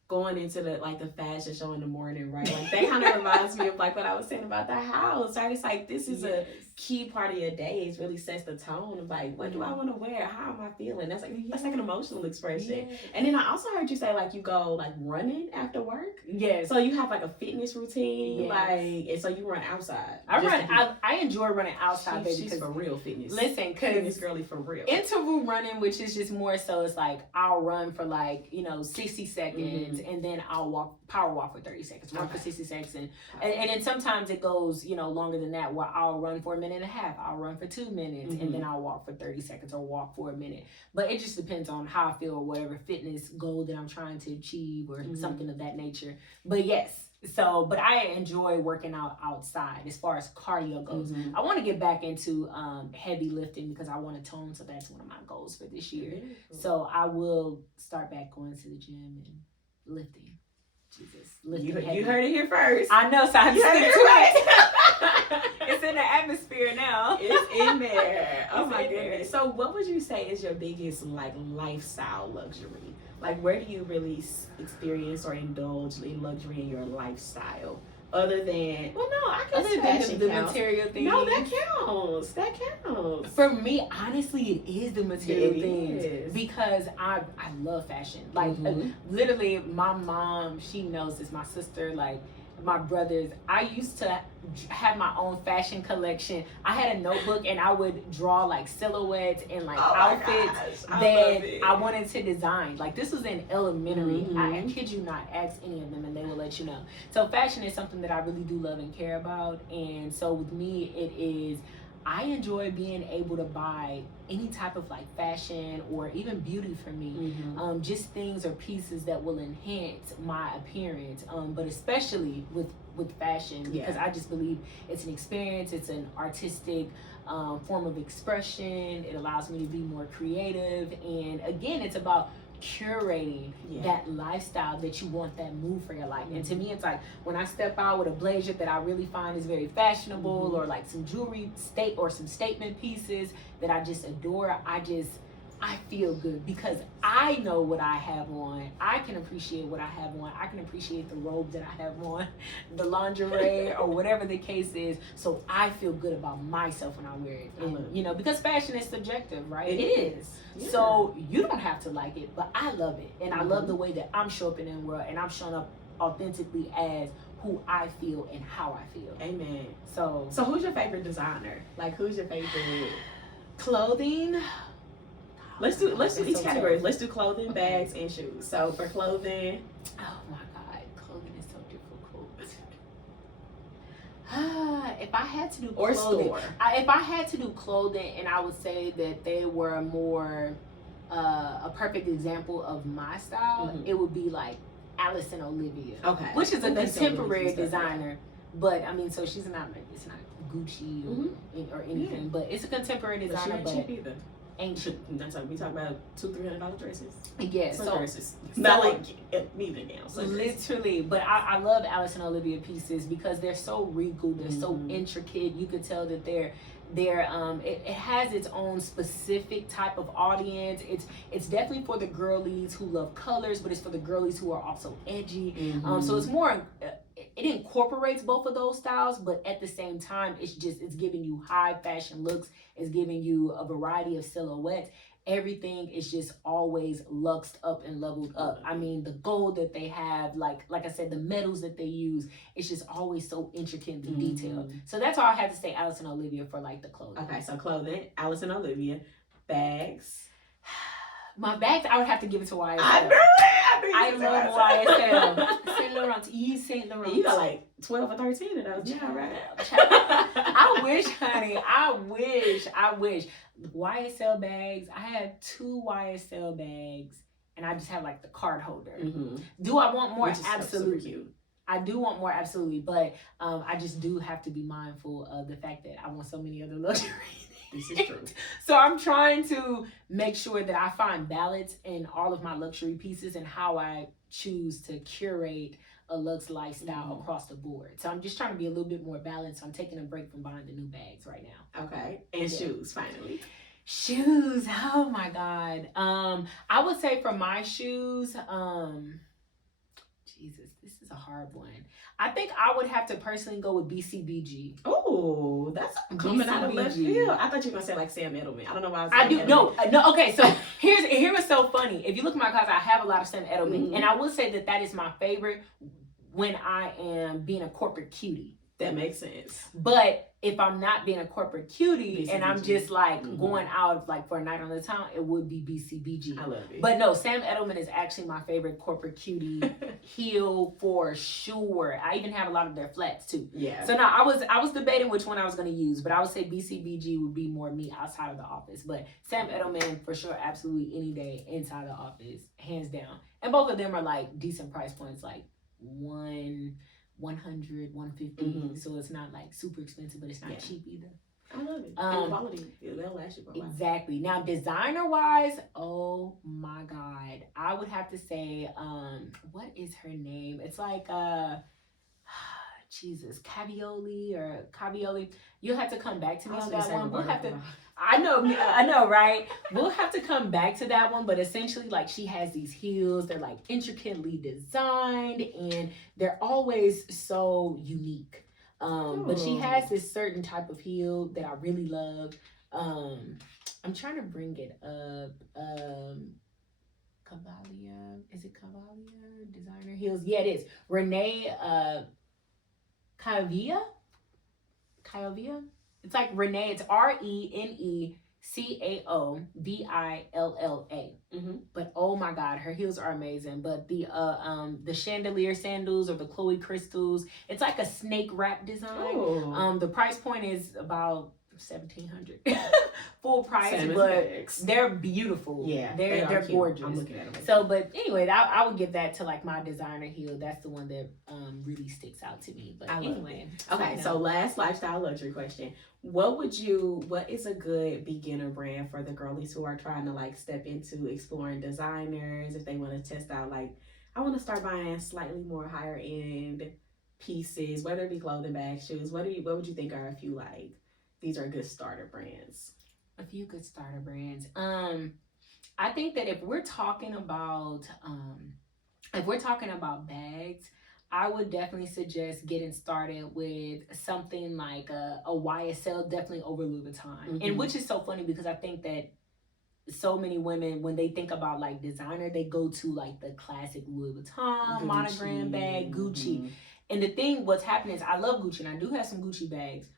going into the fashion show in the morning, right? Like that kind of reminds me of like what I was saying about the house, right? It's like this is a key part of your day. It really sets the tone of like, what do I want to wear? How am I feeling? That's like an emotional expression. And then I also heard you say like you go like running after work. Yes. So you have like a fitness routine, like, and so you run outside. I enjoy running outside, baby. She's for real fitness. Listen, cause fitness girly for real. Interval running, which is just more so, it's like I'll run for like, you know, 60 seconds, and then I'll power walk for 30 seconds, run for 60 seconds, and then sometimes it goes, you know, longer than that, where I'll run for a minute and a half, I'll run for 2 minutes, and then I'll walk for 30 seconds or walk for a minute. But it just depends on how I feel, or whatever fitness goal that I'm trying to achieve, or something of that nature. But yes, but I enjoy working out outside as far as cardio goes. I want to get back into heavy lifting, because I want to tone, so that's one of my goals for this year. So I will start back going to the gym and lifting. Jesus, lifting heavy. You heard it here first. I know, so I have to stick to it. It's in the atmosphere now. It's in there. Oh my goodness. So what would you say is your biggest like lifestyle luxury? Like, where do you really experience or indulge in luxury in your lifestyle? Other than, well, no, I guess fashion the counts. material things. No, that counts. That counts. For me, honestly, it is the material things. Is. Because I love fashion. Like, literally, my mom, she knows this. My sister, like, my brothers, I used to have my own fashion collection. I had a notebook and I would draw like silhouettes and like outfits that I wanted to design. Like, this was in elementary. I kid you not, ask any of them and they will let you know. So fashion is something that I really do love and care about. And so with me, it is, I enjoy being able to buy any type of like fashion or even beauty for me. Just things or pieces that will enhance my appearance, but especially with fashion, because I just believe it's an experience, it's an artistic form of expression. It allows me to be more creative, and again, it's about curating that lifestyle that you want, that move for your life. And to me, it's like when I step out with a blazer that I really find is very fashionable, or like some jewelry or some statement pieces that I just adore, I feel good because I know what I have on. I can appreciate what I have on. I can appreciate the robe that I have on, the lingerie or whatever the case is. So I feel good about myself when I wear it. And, you know, because fashion is subjective, right? It is. Yeah. So you don't have to like it, but I love it. And I love the way that I'm showing up in the world, and I'm showing up authentically as who I feel and how I feel. Amen. So who's your favorite designer? Like, who's your favorite clothing? Let's do each category. Let's do clothing, bags, and shoes. So for clothing, oh my God, clothing is so difficult. If I had to do clothing, if I had to do clothing, and I would say that they were more a perfect example of my style, it would be like Alison Olivia. Okay. Which is a contemporary designer. But I mean, so it's not Gucci or anything, but it's a contemporary designer. But she ain't cheap either. Ain't cheap. That's like we talk about $200-$300 dresses. Yeah, so dresses. Not like neither now. Literally, but I love Alison Olivia pieces because they're so regal, they're so intricate. You could tell that it has its own specific type of audience. It's definitely for the girlies who love colors, but it's for the girlies who are also edgy. So it's more. It incorporates both of those styles, but at the same time, it's giving you high fashion looks. It's giving you a variety of silhouettes. Everything is just always luxed up and leveled up. I mean, the gold that they have, like I said, the metals that they use, it's just always so intricately detailed. So that's all I had to say, Alison Olivia, for like the clothing. Okay, so clothing, Alison Olivia. Bags. My bags, I would have to give it to YSL. I love YSL. Saint Laurent. Saint Laurent. You got like 12 or 13 of those. Yeah, right. I wish, honey. I wish. YSL bags. I have 2 YSL bags, and I just have like the card holder. Do I want more? Absolutely. So cute. I do want more, absolutely, but I just do have to be mindful of the fact that I want so many other luxury. This is true. So I'm trying to make sure that I find balance in all of my luxury pieces and how I choose to curate a luxe lifestyle across the board. So I'm just trying to be a little bit more balanced. I'm taking a break from buying the new bags right now. Okay. And shoes, finally. Shoes. Oh my God. I would say for my shoes, Jesus, this is a hard one. I think I would have to personally go with BCBG. Oh, that's coming out of left field. I thought you were gonna say like Sam Edelman. I don't know why I do. No. Okay, so here was so funny. If you look at my closet, I have a lot of Sam Edelman, and I will say that is my favorite when I am being a corporate cutie. That makes sense. But if I'm not being a corporate cutie and I'm just like going out like for a night on the town, it would be BCBG. I love it. But no, Sam Edelman is actually my favorite corporate cutie heel for sure. I even have a lot of their flats too. Yeah. So no, I was debating which one I was going to use, but I would say BCBG would be more me outside of the office. But Sam Edelman for sure, absolutely any day inside the office, hands down. And both of them are like decent price points, like 100, 150. So it's not like super expensive, but it's not cheap either. I love it. And quality, they'll last you for a while. Exactly. Now, designer wise, oh my God, I would have to say, what is her name? It's like Jesus, Cavioli. You'll have to come back to me on that one. We'll have to. I know, right? We'll have to come back to that one, but essentially, like, she has these heels. They're like intricately designed, and they're always so unique. But she has this certain type of heel that I really love. I'm trying to bring it up. Cavalia, is it Cavalia designer heels? Yeah, it is. Renee Caivilla. It's like Renee. It's ReneCaovilla. But oh my God, her heels are amazing. But the chandelier sandals or the Chloe crystals, it's like a snake wrap design. The price point is about $1,700 full price, but they're beautiful. Yeah, they're gorgeous. I'm looking at them. So, but anyway, I would give that to like my designer heel. That's the one that really sticks out to me. But anyway, okay. So last lifestyle luxury question: what is a good beginner brand for the girlies who are trying to like step into exploring designers? If they want to test out, like, I want to start buying slightly more higher end pieces, whether it be clothing, bags, shoes. What would you think are a few like? These are good starter brands. A few good starter brands. I think that if we're talking about bags, I would definitely suggest getting started with something like a YSL, definitely over Louis Vuitton. And which is so funny because I think that so many women, when they think about like designer, they go to like the classic Louis Vuitton monogram bag, Gucci. And the thing, what's happening is I love Gucci and I do have some Gucci bags.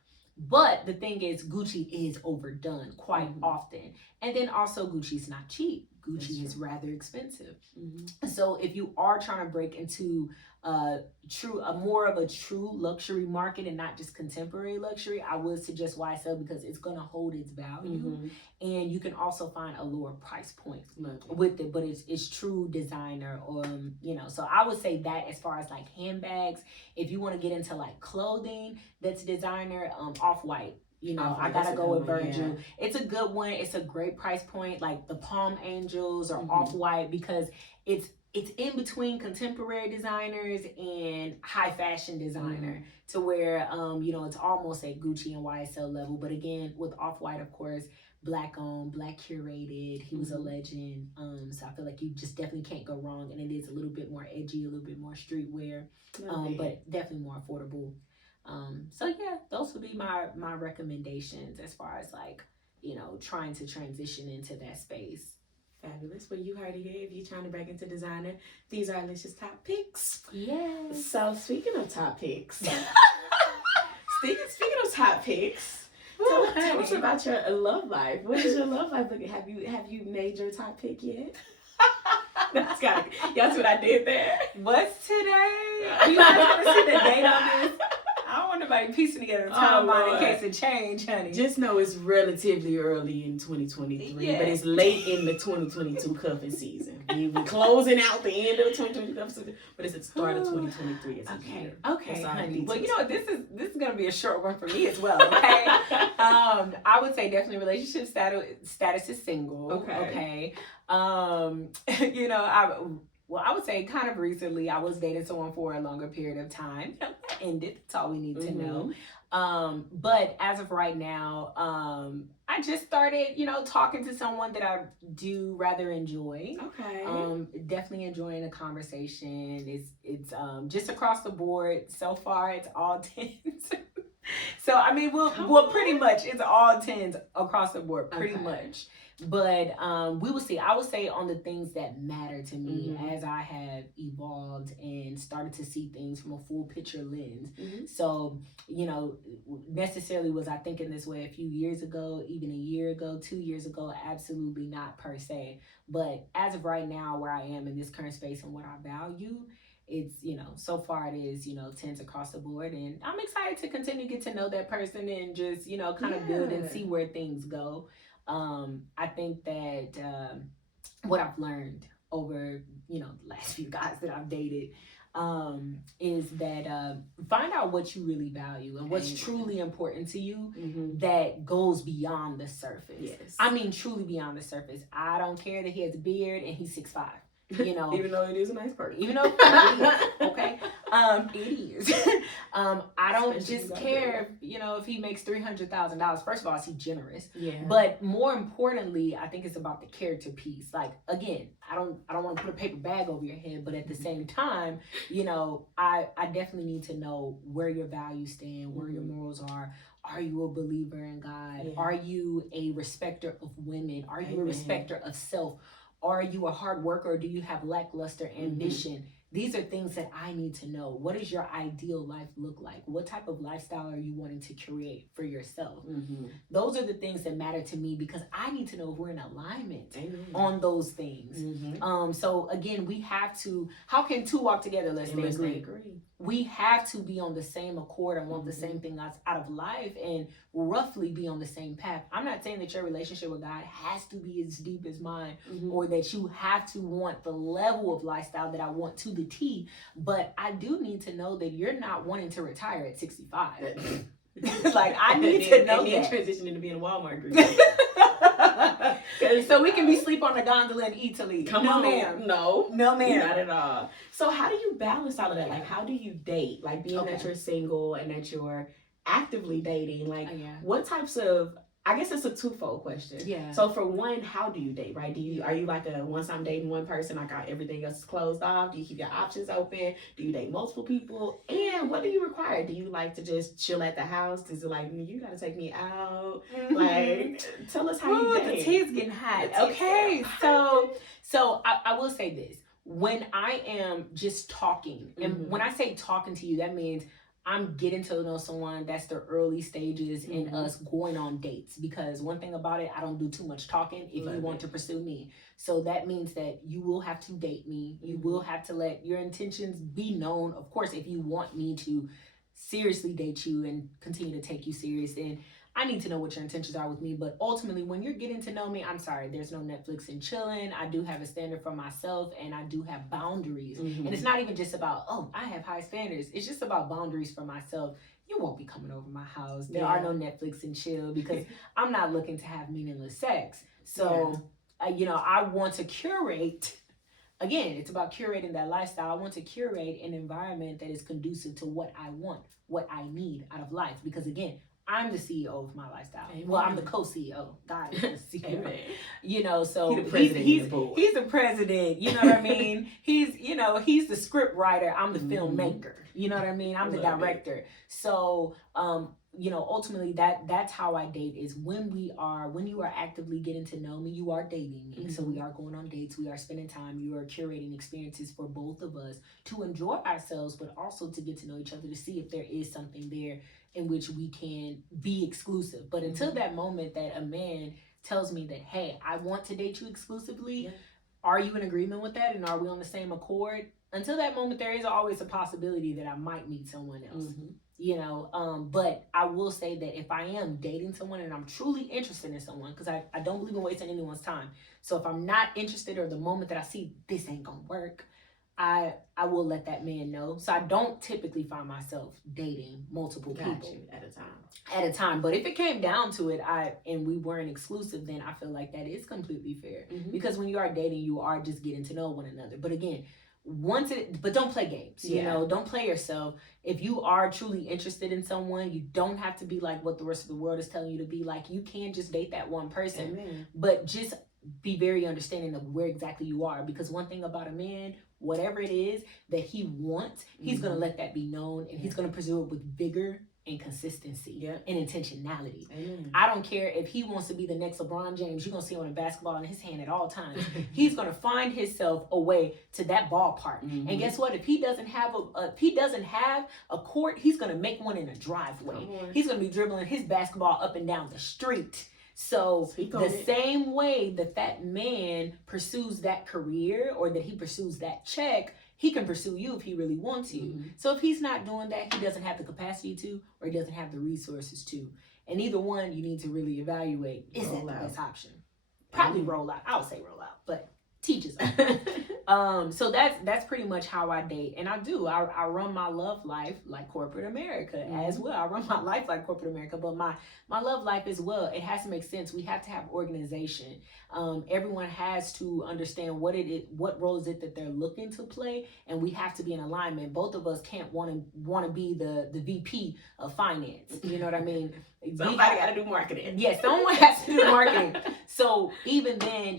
But the thing is, Gucci is overdone quite often. And then also Gucci's not cheap. Gucci is rather expensive. Mm-hmm. So if you are trying to break into more of a true luxury market and not just contemporary luxury, I would suggest YSL because it's gonna hold its value, and you can also find a lower price point with it, but it's true designer, or so I would say that as far as like handbags, if you want to get into like clothing that's designer, Off-White. I gotta go with Virgil. Yeah. It's a good one. It's a great price point. Like the Palm Angels or Off-White, because it's in between contemporary designers and high fashion designer, to where it's almost at Gucci and YSL level. But again, with Off-White, of course, Black owned, Black curated. He was a legend. So I feel like you just definitely can't go wrong. And it is a little bit more edgy, a little bit more streetwear, but definitely more affordable. So yeah, those would be my recommendations as far as like, trying to transition into that space. Fabulous. Well, you heard it here. If you're trying to break into designer, these are Alicia's top picks. Yes. So speaking of top picks, speaking of top picks, tell us about your love life. What is your love life looking? Have you made your top pick yet? That's what I did there. What's today? You guys want to see the date on this? I don't want nobody piecing together a timeline in case it change, honey. Just know it's relatively early in 2023, but it's late in the 2022 cuffing season. We're closing out the end of the 2022 cuffing season, but it's the start of 2023. Okay, honey. Well, this is gonna be a short one for me as well. Okay. I would say definitely relationship status is single. Okay. I would say kind of recently I was dating someone for a longer period of time. That ended. That's all we need to know. But as of right now, I just started, talking to someone that I do rather enjoy. Okay. Definitely enjoying the conversation. It's just across the board. So far, it's all 10s. So I mean, we'll pretty much it's all 10s across the board, pretty much. But we will see. I would say on the things that matter to me as I have evolved and started to see things from a full picture lens. So, necessarily was I thinking this way a few years ago, even a year ago, 2 years ago? Absolutely not per se. But as of right now, where I am in this current space and what I value, it's, so far it is, 10s across the board. And I'm excited to continue to get to know that person and just, kind of build and see where things go. I think that what I've learned over, the last few guys that I've dated is that find out what you really value and what's truly important to you that goes beyond the surface. Yes. I mean, truly beyond the surface. I don't care that he has a beard and he's 6'5". Even though it is a nice person. Even though okay. It is. I don't just care, if he makes $300,000. First of all, is he generous? Yeah. But more importantly, I think it's about the character piece. Like, again, I don't want to put a paper bag over your head, but at the same time, I definitely need to know where your values stand, where your morals are. Are you a believer in God? Yeah. Are you a respecter of women? Are you a respecter of self? Are you a hard worker, or do you have lackluster ambition? These are things that I need to know. What does your ideal life look like? What type of lifestyle are you wanting to create for yourself? Those are the things that matter to me, because I need to know if we're in alignment on those things. So again, we have to, how can two walk together unless they agree? We have to be on the same accord and want the same thing out of life and roughly be on the same path. I'm not saying that your relationship with God has to be as deep as mine or that you have to want the level of lifestyle that I want to the T, but I do need to know that you're not wanting to retire at 65. Like, I need to know that. Transition into being a Walmart group. So we can be sleep on a gondola in Italy. Come on, ma'am. No, ma'am. Not at all. So how do you balance all of that? Like, how do you date? Like, being that you're single and that you're actively dating, like, what types of, I guess it's a twofold question. Yeah. So for one, how do you date, right? Are you like a once I'm dating one person, like everything else is closed off? Do you keep your options open? Do you date multiple people? And what do you require? Do you like to just chill at the house? Is it like, you gotta take me out? Like, tell us how you date. The tea's getting hot. Okay. So I will say this. When I am just talking, and when I say talking to you, that means I'm getting to know someone, that's the early stages in us going on dates. Because one thing about it, I don't do too much talking if you want to pursue me. So that means that you will have to date me. You will have to let your intentions be known. Of course, if you want me to seriously date you and continue to take you serious, then I need to know what your intentions are with me. But ultimately, when you're getting to know me, I'm sorry, there's no Netflix and chilling. I do have a standard for myself, and I do have boundaries. And it's not even just about, oh, I have high standards. It's just about boundaries for myself. You won't be coming over my house. There are no Netflix and chill, because I'm not looking to have meaningless sex. So, I want to curate. Again, it's about curating that lifestyle. I want to curate an environment that is conducive to what I want, what I need out of life. Because again, I'm the CEO of my lifestyle. Amen. Well, I'm the co-CEO. God is the CEO. So he's the president. He's the president. You know what I mean? He's the script writer. I'm the filmmaker. You know what I mean? I'm the director. So, ultimately that's how I date, is when you are actively getting to know me, you are dating me. So we are going on dates, we are spending time, you are curating experiences for both of us to enjoy ourselves, but also to get to know each other, to see if there is something there in which we can be exclusive. But until that moment that a man tells me that, hey, I want to date you exclusively, are you in agreement with that, and are we on the same accord? Until that moment, there is always a possibility that I might meet someone else. But I will say that if I am dating someone and I'm truly interested in someone, because I don't believe in wasting anyone's time. So if I'm not interested, or the moment that I see this ain't gonna work, I will let that man know. So I don't typically find myself dating multiple people at a time. But if it came down to it, and we weren't exclusive, then I feel like that is completely fair. Because when you are dating, you are just getting to know one another. But again, but don't play games. Don't play yourself. If you are truly interested in someone, you don't have to be like what the rest of the world is telling you to be like. You can just date that one person. But just be very understanding of where exactly you are. Because one thing about a man, whatever it is that he wants, he's going to let that be known, and he's going to pursue it with vigor and consistency and intentionality. I don't care if he wants to be the next LeBron James. You're going to see him with a basketball in his hand at all times. He's going to find himself a way to that ballpark. And guess what? If he doesn't have a court, he's going to make one in a driveway. He's going to be dribbling his basketball up and down the street. So the same way that man pursues that career, or that he pursues that check, he can pursue you if he really wants you. So if he's not doing that, he doesn't have the capacity to, or he doesn't have the resources to. And either one, you need to really evaluate, is that the best option? Probably roll out. I would say roll out, but teaches. So that's pretty much how I date. And I run my love life like corporate America as well. I run my life like corporate America, but my love life as well, it has to make sense. We have to have organization. Everyone has to understand what role is it that they're looking to play, and we have to be in alignment. Both of us can't want to be the VP of finance. You know what I mean? Somebody got to do marketing. Yes, someone has to do marketing. So even then,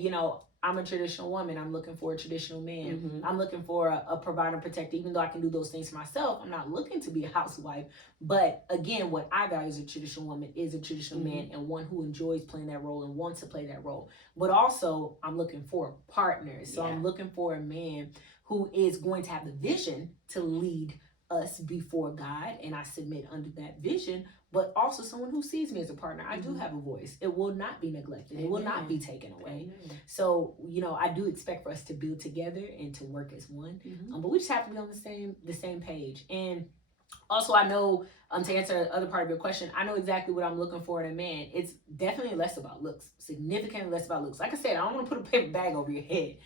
I'm a traditional woman. I'm looking for a traditional man. I'm looking for a provider and protector. Even though I can do those things for myself, I'm not looking to be a housewife. But again, what I value as a traditional woman is a traditional man, and one who enjoys playing that role and wants to play that role. But also, I'm looking for partners. So I'm looking for a man who is going to have the vision to lead us before God, and I submit under that vision, but also someone who sees me as a partner. I do have a voice. It will not be neglected. It will not be taken away. So, I do expect for us to build together and to work as one. But we just have to be on the same page. And also, I know, to answer the other part of your question, I know exactly what I'm looking for in a man. It's definitely less about looks, significantly less about looks. Like I said, I don't want to put a paper bag over your head,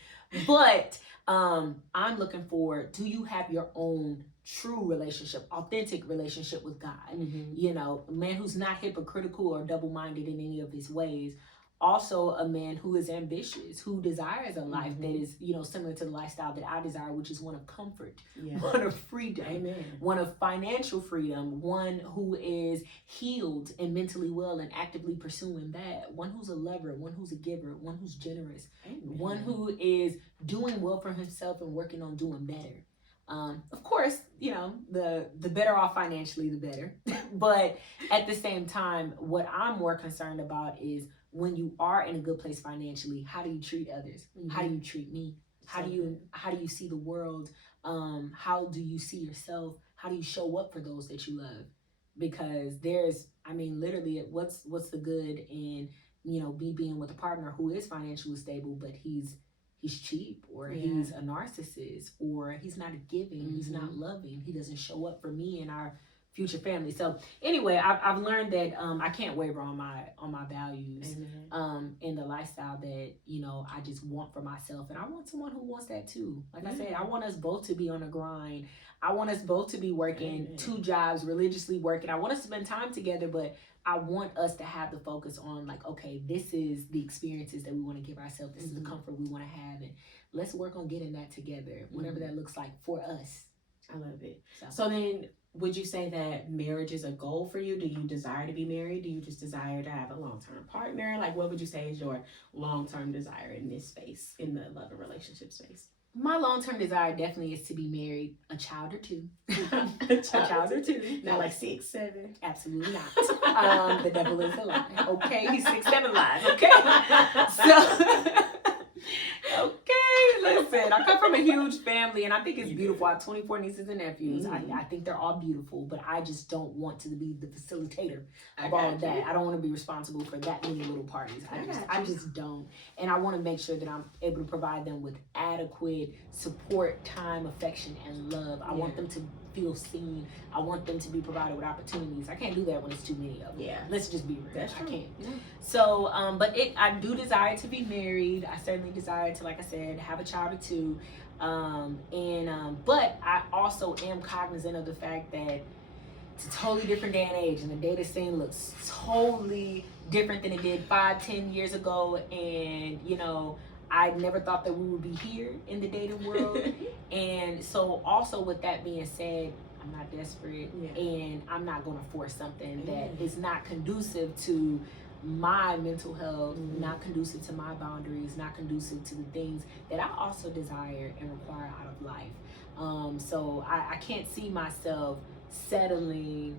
but I'm looking for, do you have your own true relationship, authentic relationship with God? A man who's not hypocritical or double-minded in any of his ways. Also a man who is ambitious, who desires a life that is, similar to the lifestyle that I desire, which is one of comfort, one of freedom, one of financial freedom, one who is healed and mentally well and actively pursuing that, one who's a lover, one who's a giver, one who's generous, one who is doing well for himself and working on doing better. Of course, the better off financially, the better. But at the same time, what I'm more concerned about is when you are in a good place financially, how do you treat others? How do you treat me? How do you see the world? How do you see yourself? how do you show up for those that you love? Because there's, I mean, literally, what's the good in, you know, me being with a partner who is financially stable, but he's cheap, or he's a narcissist, or he's not giving, he's not loving, he doesn't show up for me and our future family. So anyway, I've learned that I can't waver on my values, in the lifestyle that, you know, I just want for myself, and I want someone who wants that too. Like I said, I want us both to be on a grind. I want us both to be working 2 jobs, religiously working. I want us to spend time together, but I want us to have the focus on, like, okay, this is the experiences that we want to give ourselves. This is the comfort we want to have, and let's work on getting that together, whatever that looks like for us. I love it. So then, would you say that marriage is a goal for you? Do you desire to be married? Do you just desire to have a long-term partner? Like, what would you say is your long-term desire in this space, in the love and relationship space? My long-term desire definitely is to be married, a child or 2. a child or 2. Not like 6, 7. Absolutely not. The devil is a lie. Okay, he's 6, 7 lies. Okay. So, okay, listen, I come from a huge family, and I think it's beautiful. I have 24 nieces and nephews. I think they're all beautiful, but I just don't want to be the facilitator of all of that. I don't want to be responsible for that many little parties. I just don't. And I want to make sure that I'm able to provide them with adequate support, time, affection, and love. I want them to feel seen. I want them to be provided with opportunities. I can't do that when it's too many of them. Yeah. Let's just be real. That's true. I can't. Yeah. So, but I do desire to be married. I certainly desire to, like I said, have a child or 2. But I also am cognizant of the fact that it's a totally different day and age, and the dating scene looks totally different than it did 5-10 years ago. And, you know, I never thought that we would be here in the dating world. And so also with that being said, I'm not desperate, and I'm not going to force something that is not conducive to my mental health, not conducive to my boundaries, not conducive to the things that I also desire and require out of life. So I can't see myself settling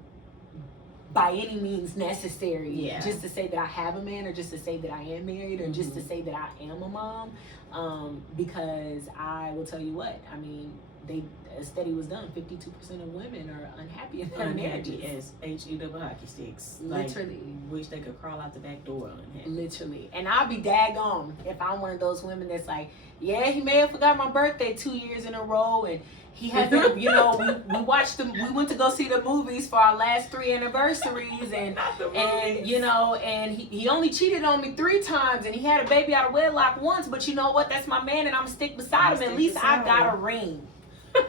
by any means necessary, just to say that I have a man, or just to say that I am married, or just to say that I am a mom, because I will tell you what, I mean, a study was done, 52% of women are unhappy in their marriages. As H-E-double hockey sticks. Literally. Like, wish they could crawl out the back door unhappy. Literally. And I'll be daggone if I'm one of those women that's like, yeah, he may have forgot my birthday 2 years in a row, and he hasn't, you know, we went to go see the movies for our last 3 anniversaries, and you know, and he only cheated on me 3 times, and he had a baby out of wedlock once, but you know what, that's my man, and I'm gonna stick beside him. At least I got a ring.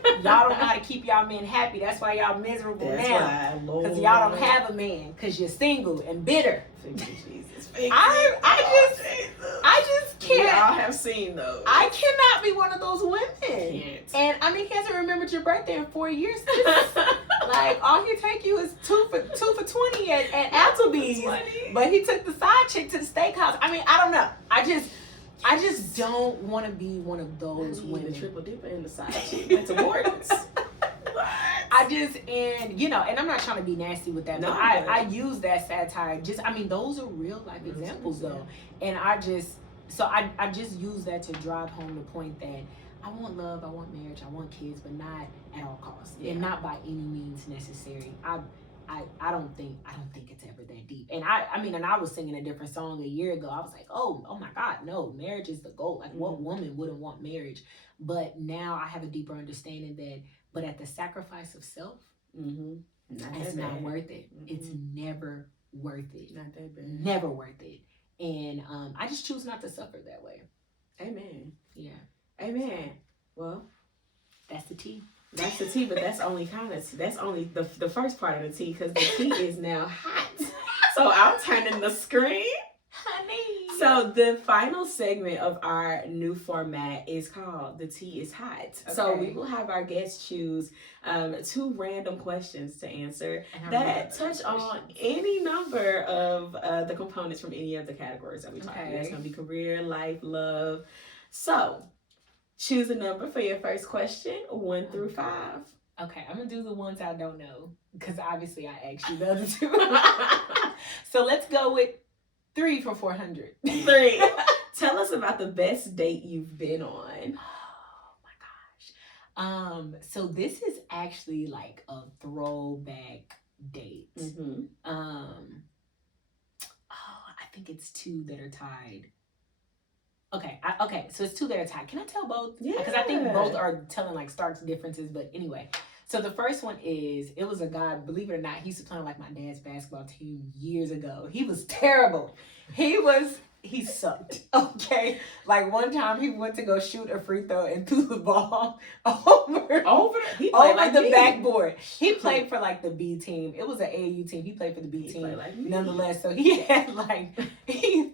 Y'all don't know how to keep y'all men happy. That's why y'all miserable now. Because y'all don't have a man. Because you're single and bitter. I just can't. We all have seen those. I cannot be one of those women. And I mean, he hasn't remembered your birthday in 4 years. Like, all he take you is 2 for 20 at Applebee's. But he took the side chick to the steakhouse. I mean, I don't know. I just don't want to be one of those women. The triple dipper and the side chick went to Morton's. And you know, and I'm not trying to be nasty with that, but I use that satire. Those are real life examples though. And I just use that to drive home the point that I want love, I want marriage, I want kids, but not at all costs, and not by any means necessary. I don't think it's ever that deep. And I was singing a different song a year ago. I was like, oh my God, no, marriage is the goal. Like, what woman wouldn't want marriage? But now I have a deeper understanding that, but at the sacrifice of self, it's not worth it. It's never worth it. Not that bad. Never worth it. And I just choose not to suffer that way. Amen. Yeah. Amen. Well, that's the tea. That's the tea, but that's only the first part of the tea, because the tea is now hot. So I'm turning the screen. Honey. So the final segment of our new format is called The Tea is Hot. Okay. So we will have our guests choose 2 random questions to answer that touch on any number of the components from any of the categories that we talked about. It's going to be career, life, love. So choose a number for your first question, 1 through 5. Okay, I'm going to do the ones I don't know, because obviously I asked you the other 2. So let's go with 3 for 400. 3. Tell us about the best date you've been on. Oh my gosh. So this is actually like a throwback date. I think it's two that are tied. Okay, so it's two that are tied. Can I tell both? Yeah. Because I think both are telling like stark differences, but anyway. So the first one is, it was a guy, believe it or not, he used to play on like my dad's basketball team years ago. He was terrible. He sucked, okay? Like one time he went to go shoot a free throw and threw the ball over the backboard. He played for like the B team. It was an AAU team. He played for the B team. Like nonetheless, so he had like, he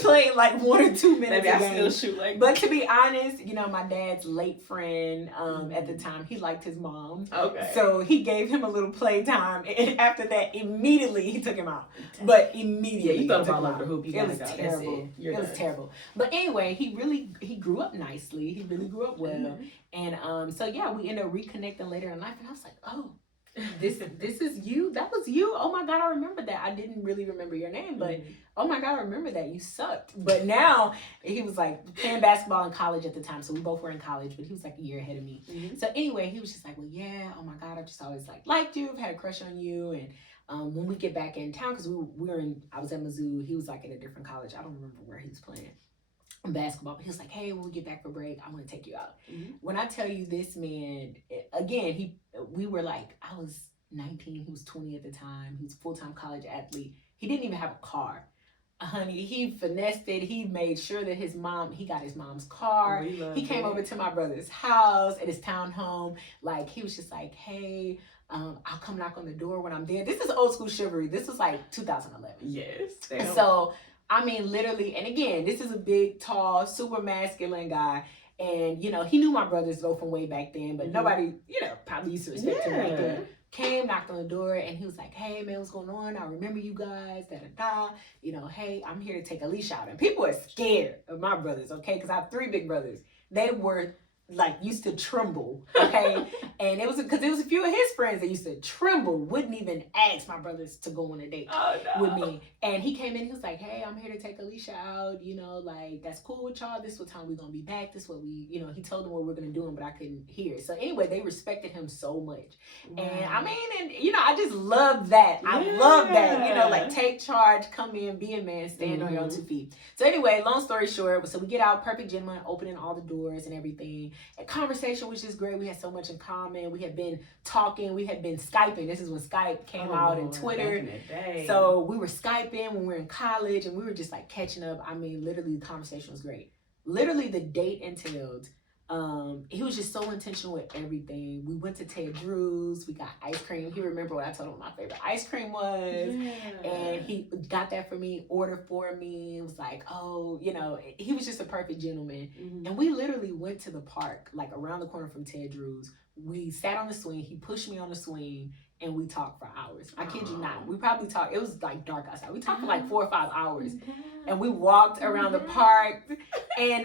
played like 1 or 2 minutes. Maybe I still shoot like. But to be honest, you know, my dad's late friend at the time, he liked his mom. Okay. So he gave him a little playtime, and after that, immediately he took him out. But immediately, you thought about over the hoop. It was terrible. It was terrible. But anyway, he grew up nicely. He really grew up well, and so yeah, we ended up reconnecting later in life, and I was like, oh. This is you? That was you? Oh my God, I remember that. I didn't really remember your name, but oh my God, I remember that. You sucked. But now, he was like playing basketball in college at the time, so we both were in college, but he was like a year ahead of me. So anyway, he was just like, well, yeah, oh my God, I just always like liked you, I've had a crush on you, and when we get back in town, because I was at Mizzou, he was like at a different college. I don't remember where he was playing basketball, but he was like, hey, when we get back for break, I want to take you out. When I tell you this man, again, we were like, I was 19, he was 20 at the time, he was a full-time college athlete. He didn't even have a car. Honey, he finessed it. He made sure that he got his mom's car. He came over to my brother's house at his townhome. Like, he was just like, hey, I'll come knock on the door when I'm there. This is old school chivalry. This was like 2011. Yes. So I mean, literally, and again, this is a big, tall, super masculine guy. And, you know, he knew my brothers though from way back then, but nobody, you know, probably used to respect him back then. Came, knocked on the door, and he was like, hey, man, what's going on? I remember you guys, da-da-da. You know, hey, I'm here to take Alicia out. And people are scared of my brothers, okay? Because I have 3 big brothers. They were like used to tremble, okay? And it was because there was a few of his friends that used to tremble, wouldn't even ask my brothers to go on a date with me. And he came in, he was like, hey, I'm here to take Alicia out, you know, like, that's cool with y'all. This is what time we're gonna be back. This is what we, you know, he told them what we're gonna do, but I couldn't hear. So anyway, they respected him so much. And I mean, and you know, I just love that. I love that, you know, like, take charge, come in, be a man, stand on your own 2 feet. So anyway, long story short, so we get out, perfect gentleman, opening all the doors and everything. And conversation was just great. We had so much in common. We had been talking. We had been Skyping. This is when Skype came out and Twitter. Back in the day. So we were Skyping when we were in college, and we were just like catching up. I mean, literally, the conversation was great. Literally, the date entailed. He was just so intentional with everything. We went to Ted Drew's. We got ice cream. He remembered what I told him my favorite ice cream was. And he got that for me, ordered for me. It was like, oh, you know, he was just a perfect gentleman. And we literally went to the park, like around the corner from Ted Drew's. We sat on the swing. He pushed me on the swing, and we talked for hours. I kid you not. We probably talked. It was like dark outside. We talked for like 4 or 5 hours, and we walked around the park.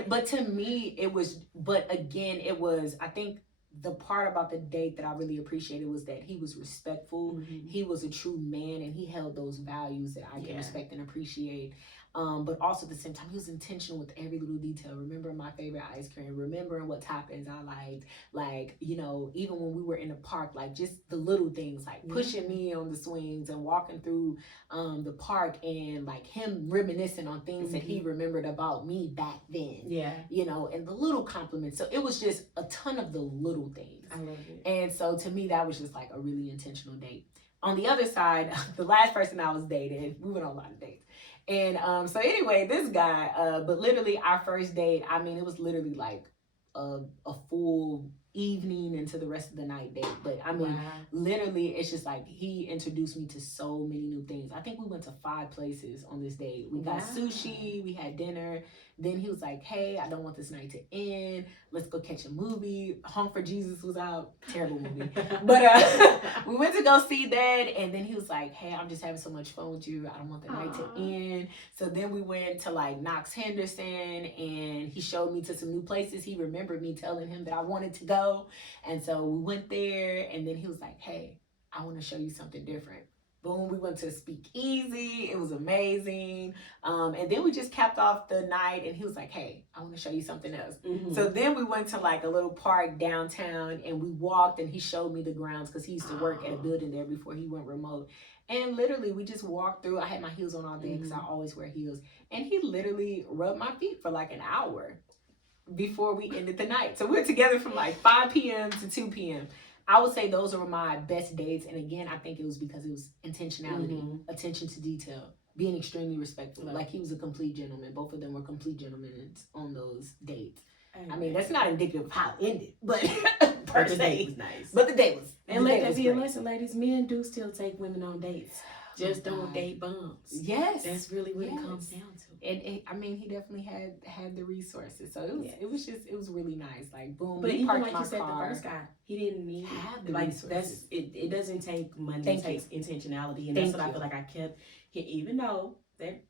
But to me, it was. But again, it was. I think the part about the date that I really appreciated was that he was respectful. He was a true man, and he held those values that I can respect and appreciate. But also at the same time, he was intentional with every little detail. Remembering my favorite ice cream, remembering what toppings I liked. Like, you know, even when we were in the park, like just the little things, like pushing me on the swings and walking through the park, and like him reminiscing on things that he remembered about me back then. You know, and the little compliments. So it was just a ton of the little things. I love it. And so to me, that was just like a really intentional date. On the other side, the last person I was dating, we went on a lot of dates. And so anyway, this guy, but literally our first date, I mean, it was literally like a full evening into the rest of the night date. But I mean, literally, it's just like he introduced me to so many new things. I think we went to 5 places on this date. We got sushi, we had dinner. Then he was like, hey, I don't want this night to end. Let's go catch a movie. Home for Jesus was out. Terrible movie. But we went to go see that. And then he was like, hey, I'm just having so much fun with you. I don't want the night to end. So then we went to like Knox Henderson, and he showed me to some new places. He remembered me telling him that I wanted to go. And so we went there, and then he was like, hey, I want to show you something different. Boom, we went to Speakeasy. It was amazing. And then we just capped off the night and he was like, hey, I want to show you something else. So then we went to like a little park downtown and we walked and he showed me the grounds because he used to work at a building there before he went remote. And literally we just walked through. I had my heels on all day because I always wear heels. And he literally rubbed my feet for like an hour before we ended the night. So we were together from like 5 p.m. to 2 p.m. I would say those are my best dates. And again, I think it was because it was intentionality, attention to detail, being extremely respectful. Like he was a complete gentleman. Both of them were complete gentlemen on those dates. I mean, that's not indicative of how it ended, but the date was nice. But the date was, and let that be a lesson, ladies. Men do still take women on dates. Just don't date bums. Yes, that's really what it comes down to. And I mean, he definitely had the resources, so it was really nice. Like boom, but even like you said, the first guy, he didn't need have the like resources. That's it. It doesn't take money; it takes intentionality, and that's what I feel like I kept. Even though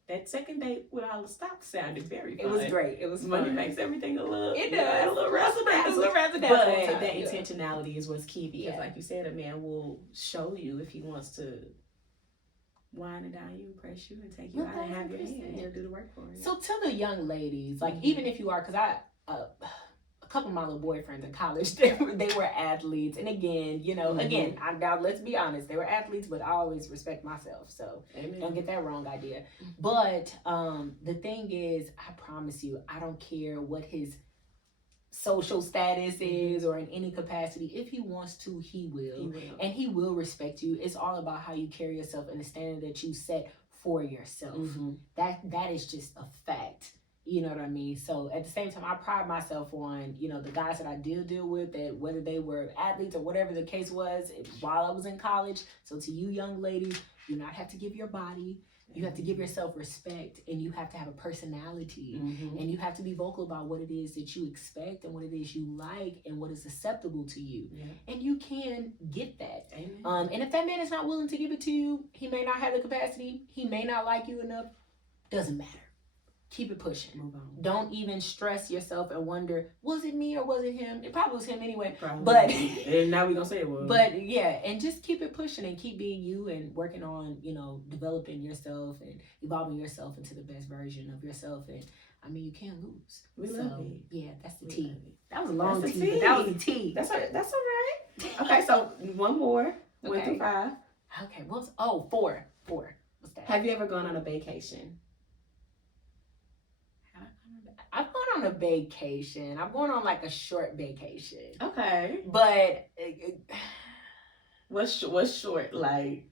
that second date with all the stops sounded very fun. It was great. It was money fun. Makes everything a little. It does. A little razzle dazzle. But that intentionality is what's key because, like you said, a man will show you if he wants to wine and dine you, impress you, and take you out and have your hand. He'll do the work for you. So to the young ladies, like even if you are, because a couple of my little boyfriends in college, they were athletes, and again, now let's be honest, they were athletes, but I always respect myself, so don't get that wrong idea. But the thing is, I promise you, I don't care what his social status is or in any capacity. If he wants to, he will. And he will respect you. It's all about how you carry yourself and the standard that you set for yourself. That is just a fact. You know what I mean? So at the same time, I pride myself on, the guys that I deal with, that whether they were athletes or whatever the case was while I was in college. So to you young ladies, you not have to give your body. You have to give yourself respect, and you have to have a personality, and you have to be vocal about what it is that you expect and what it is you like and what is acceptable to you. And you can get that. And if that man is not willing to give it to you, he may not have the capacity, he may not like you enough, doesn't matter. Keep it pushing. Move on. Don't even stress yourself and wonder, was it me or was it him? It probably was him anyway. But and now we're gonna say it was. But yeah, and just keep it pushing and keep being you and working on, developing yourself and evolving yourself into the best version of yourself. And I mean, you can't lose. We love it. Yeah, that's the tea. That was a long tea, but that was the tea. That's all right. Okay, so one more. 1 through 5. Okay, four. What's that? Have you ever gone on a vacation? I've gone on a vacation. I'm going on like a short vacation. Okay. But what's short? Like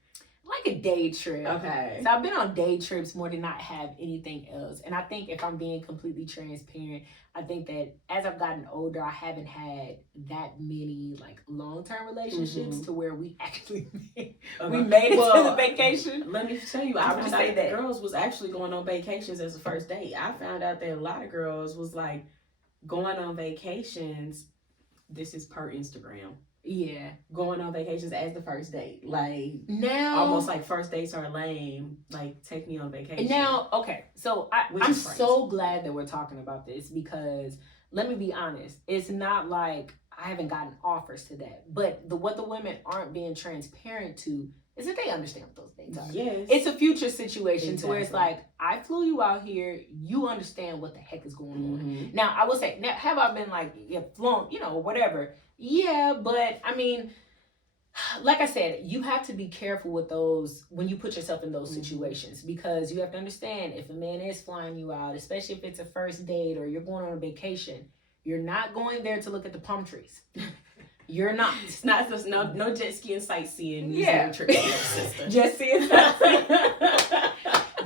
a day trip. Okay. So I've been on day trips more than not have anything else. And I think if I'm being completely transparent, I think that as I've gotten older, I haven't had that many like long-term relationships to where we actually we made it to the vacation. Let me tell you, I found out that girls was actually going on vacations as a first date. I found out that a lot of girls was like going on vacations. This is per Instagram. Yeah, going on vacations as the first date. Like now, almost like first dates are lame. Like take me on vacation. Now, okay, so I'm so glad that we're talking about this because let me be honest, it's not like I haven't gotten offers to that, but what the women aren't being transparent to is that they understand what those things are. Yes, it's a future situation to where it's like I flew you out here, you understand what the heck is going on. Now, I will say, now have I been like flown, whatever. Yeah, but I mean, like I said, you have to be careful with those when you put yourself in those situations because you have to understand if a man is flying you out, especially if it's a first date or you're going on a vacation, you're not going there to look at the palm trees. You're not. It's not just no jet ski and sightseeing. Yeah, trip, jet ski.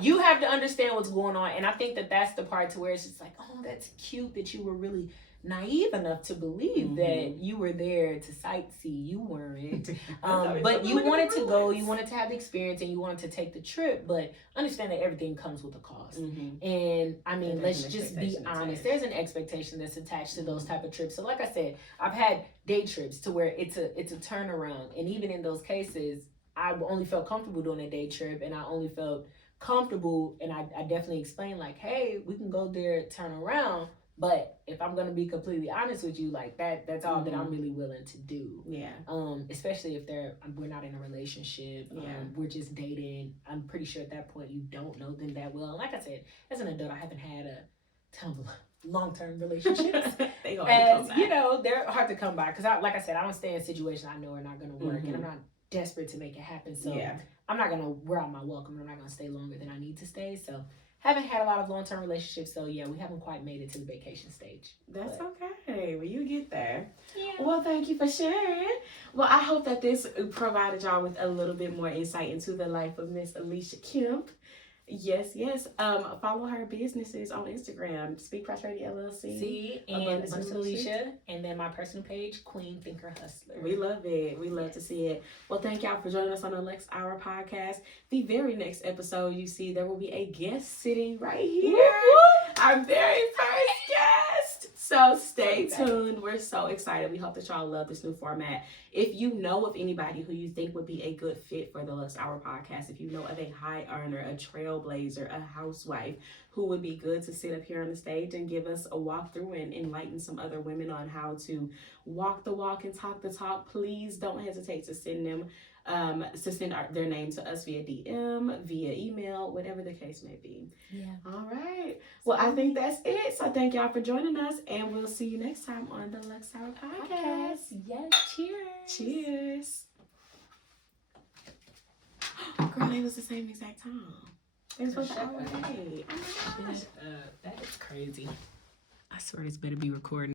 You have to understand what's going on, and I think that that's the part to where it's just like, oh, that's cute that you were really naive enough to believe that you were there to sightsee. You weren't. But you wanted to go, you wanted to have the experience, and you wanted to take the trip, but understand that everything comes with a cost. And I mean, let's just be honest. There's an expectation that's attached to those type of trips. So like I said, I've had day trips to where it's a turnaround. And even in those cases, I only felt comfortable doing a day trip, and I only felt comfortable, and I definitely explained like, hey, we can go there, turn around, But if I'm gonna be completely honest with you, like that's all that I'm really willing to do. Yeah. Especially if we're not in a relationship. We're just dating. I'm pretty sure at that point you don't know them that well. And like I said, as an adult, I haven't had a ton of long-term relationships. They hard to come by. You know, they're hard to come by because, like I said, I don't stay in situations I know are not going to work, and I'm not desperate to make it happen. So I'm not going to wear out my welcome. I'm not going to stay longer than I need to stay. So haven't had a lot of long-term relationships. So yeah, we haven't quite made it to the vacation stage. That's okay. Well, you get there. Yeah. Well, thank you for sharing. Well, I hope that this provided y'all with a little bit more insight into the life of Miss Alicia Kemp. Yes. Follow her businesses on Instagram. Speak Prosperity LLC. And Alicia, and then my personal page, Queen Thinker Hustler. We love it. We love to see it. Well, thank y'all for joining us on the Luxe Hour Podcast. The very next episode, you see, there will be a guest sitting right here. Woo-hoo! Our very first guest. So stay tuned. We're so excited. We hope that y'all love this new format. If you know of anybody who you think would be a good fit for the Luxe Hour Podcast, if you know of a high earner, a trailblazer, a housewife who would be good to sit up here on the stage and give us a walkthrough and enlighten some other women on how to walk the walk and talk the talk, please don't hesitate to send them their name to us via DM, via email, whatever the case may be. Yeah. All right. Well, I think that's it. So thank y'all for joining us, and we'll see you next time on the Luxe Hour Podcast. Yes. Cheers. Cheers. Girl, it was the same exact time. It was supposed to be. Oh my gosh. That is crazy. I swear this better be recording.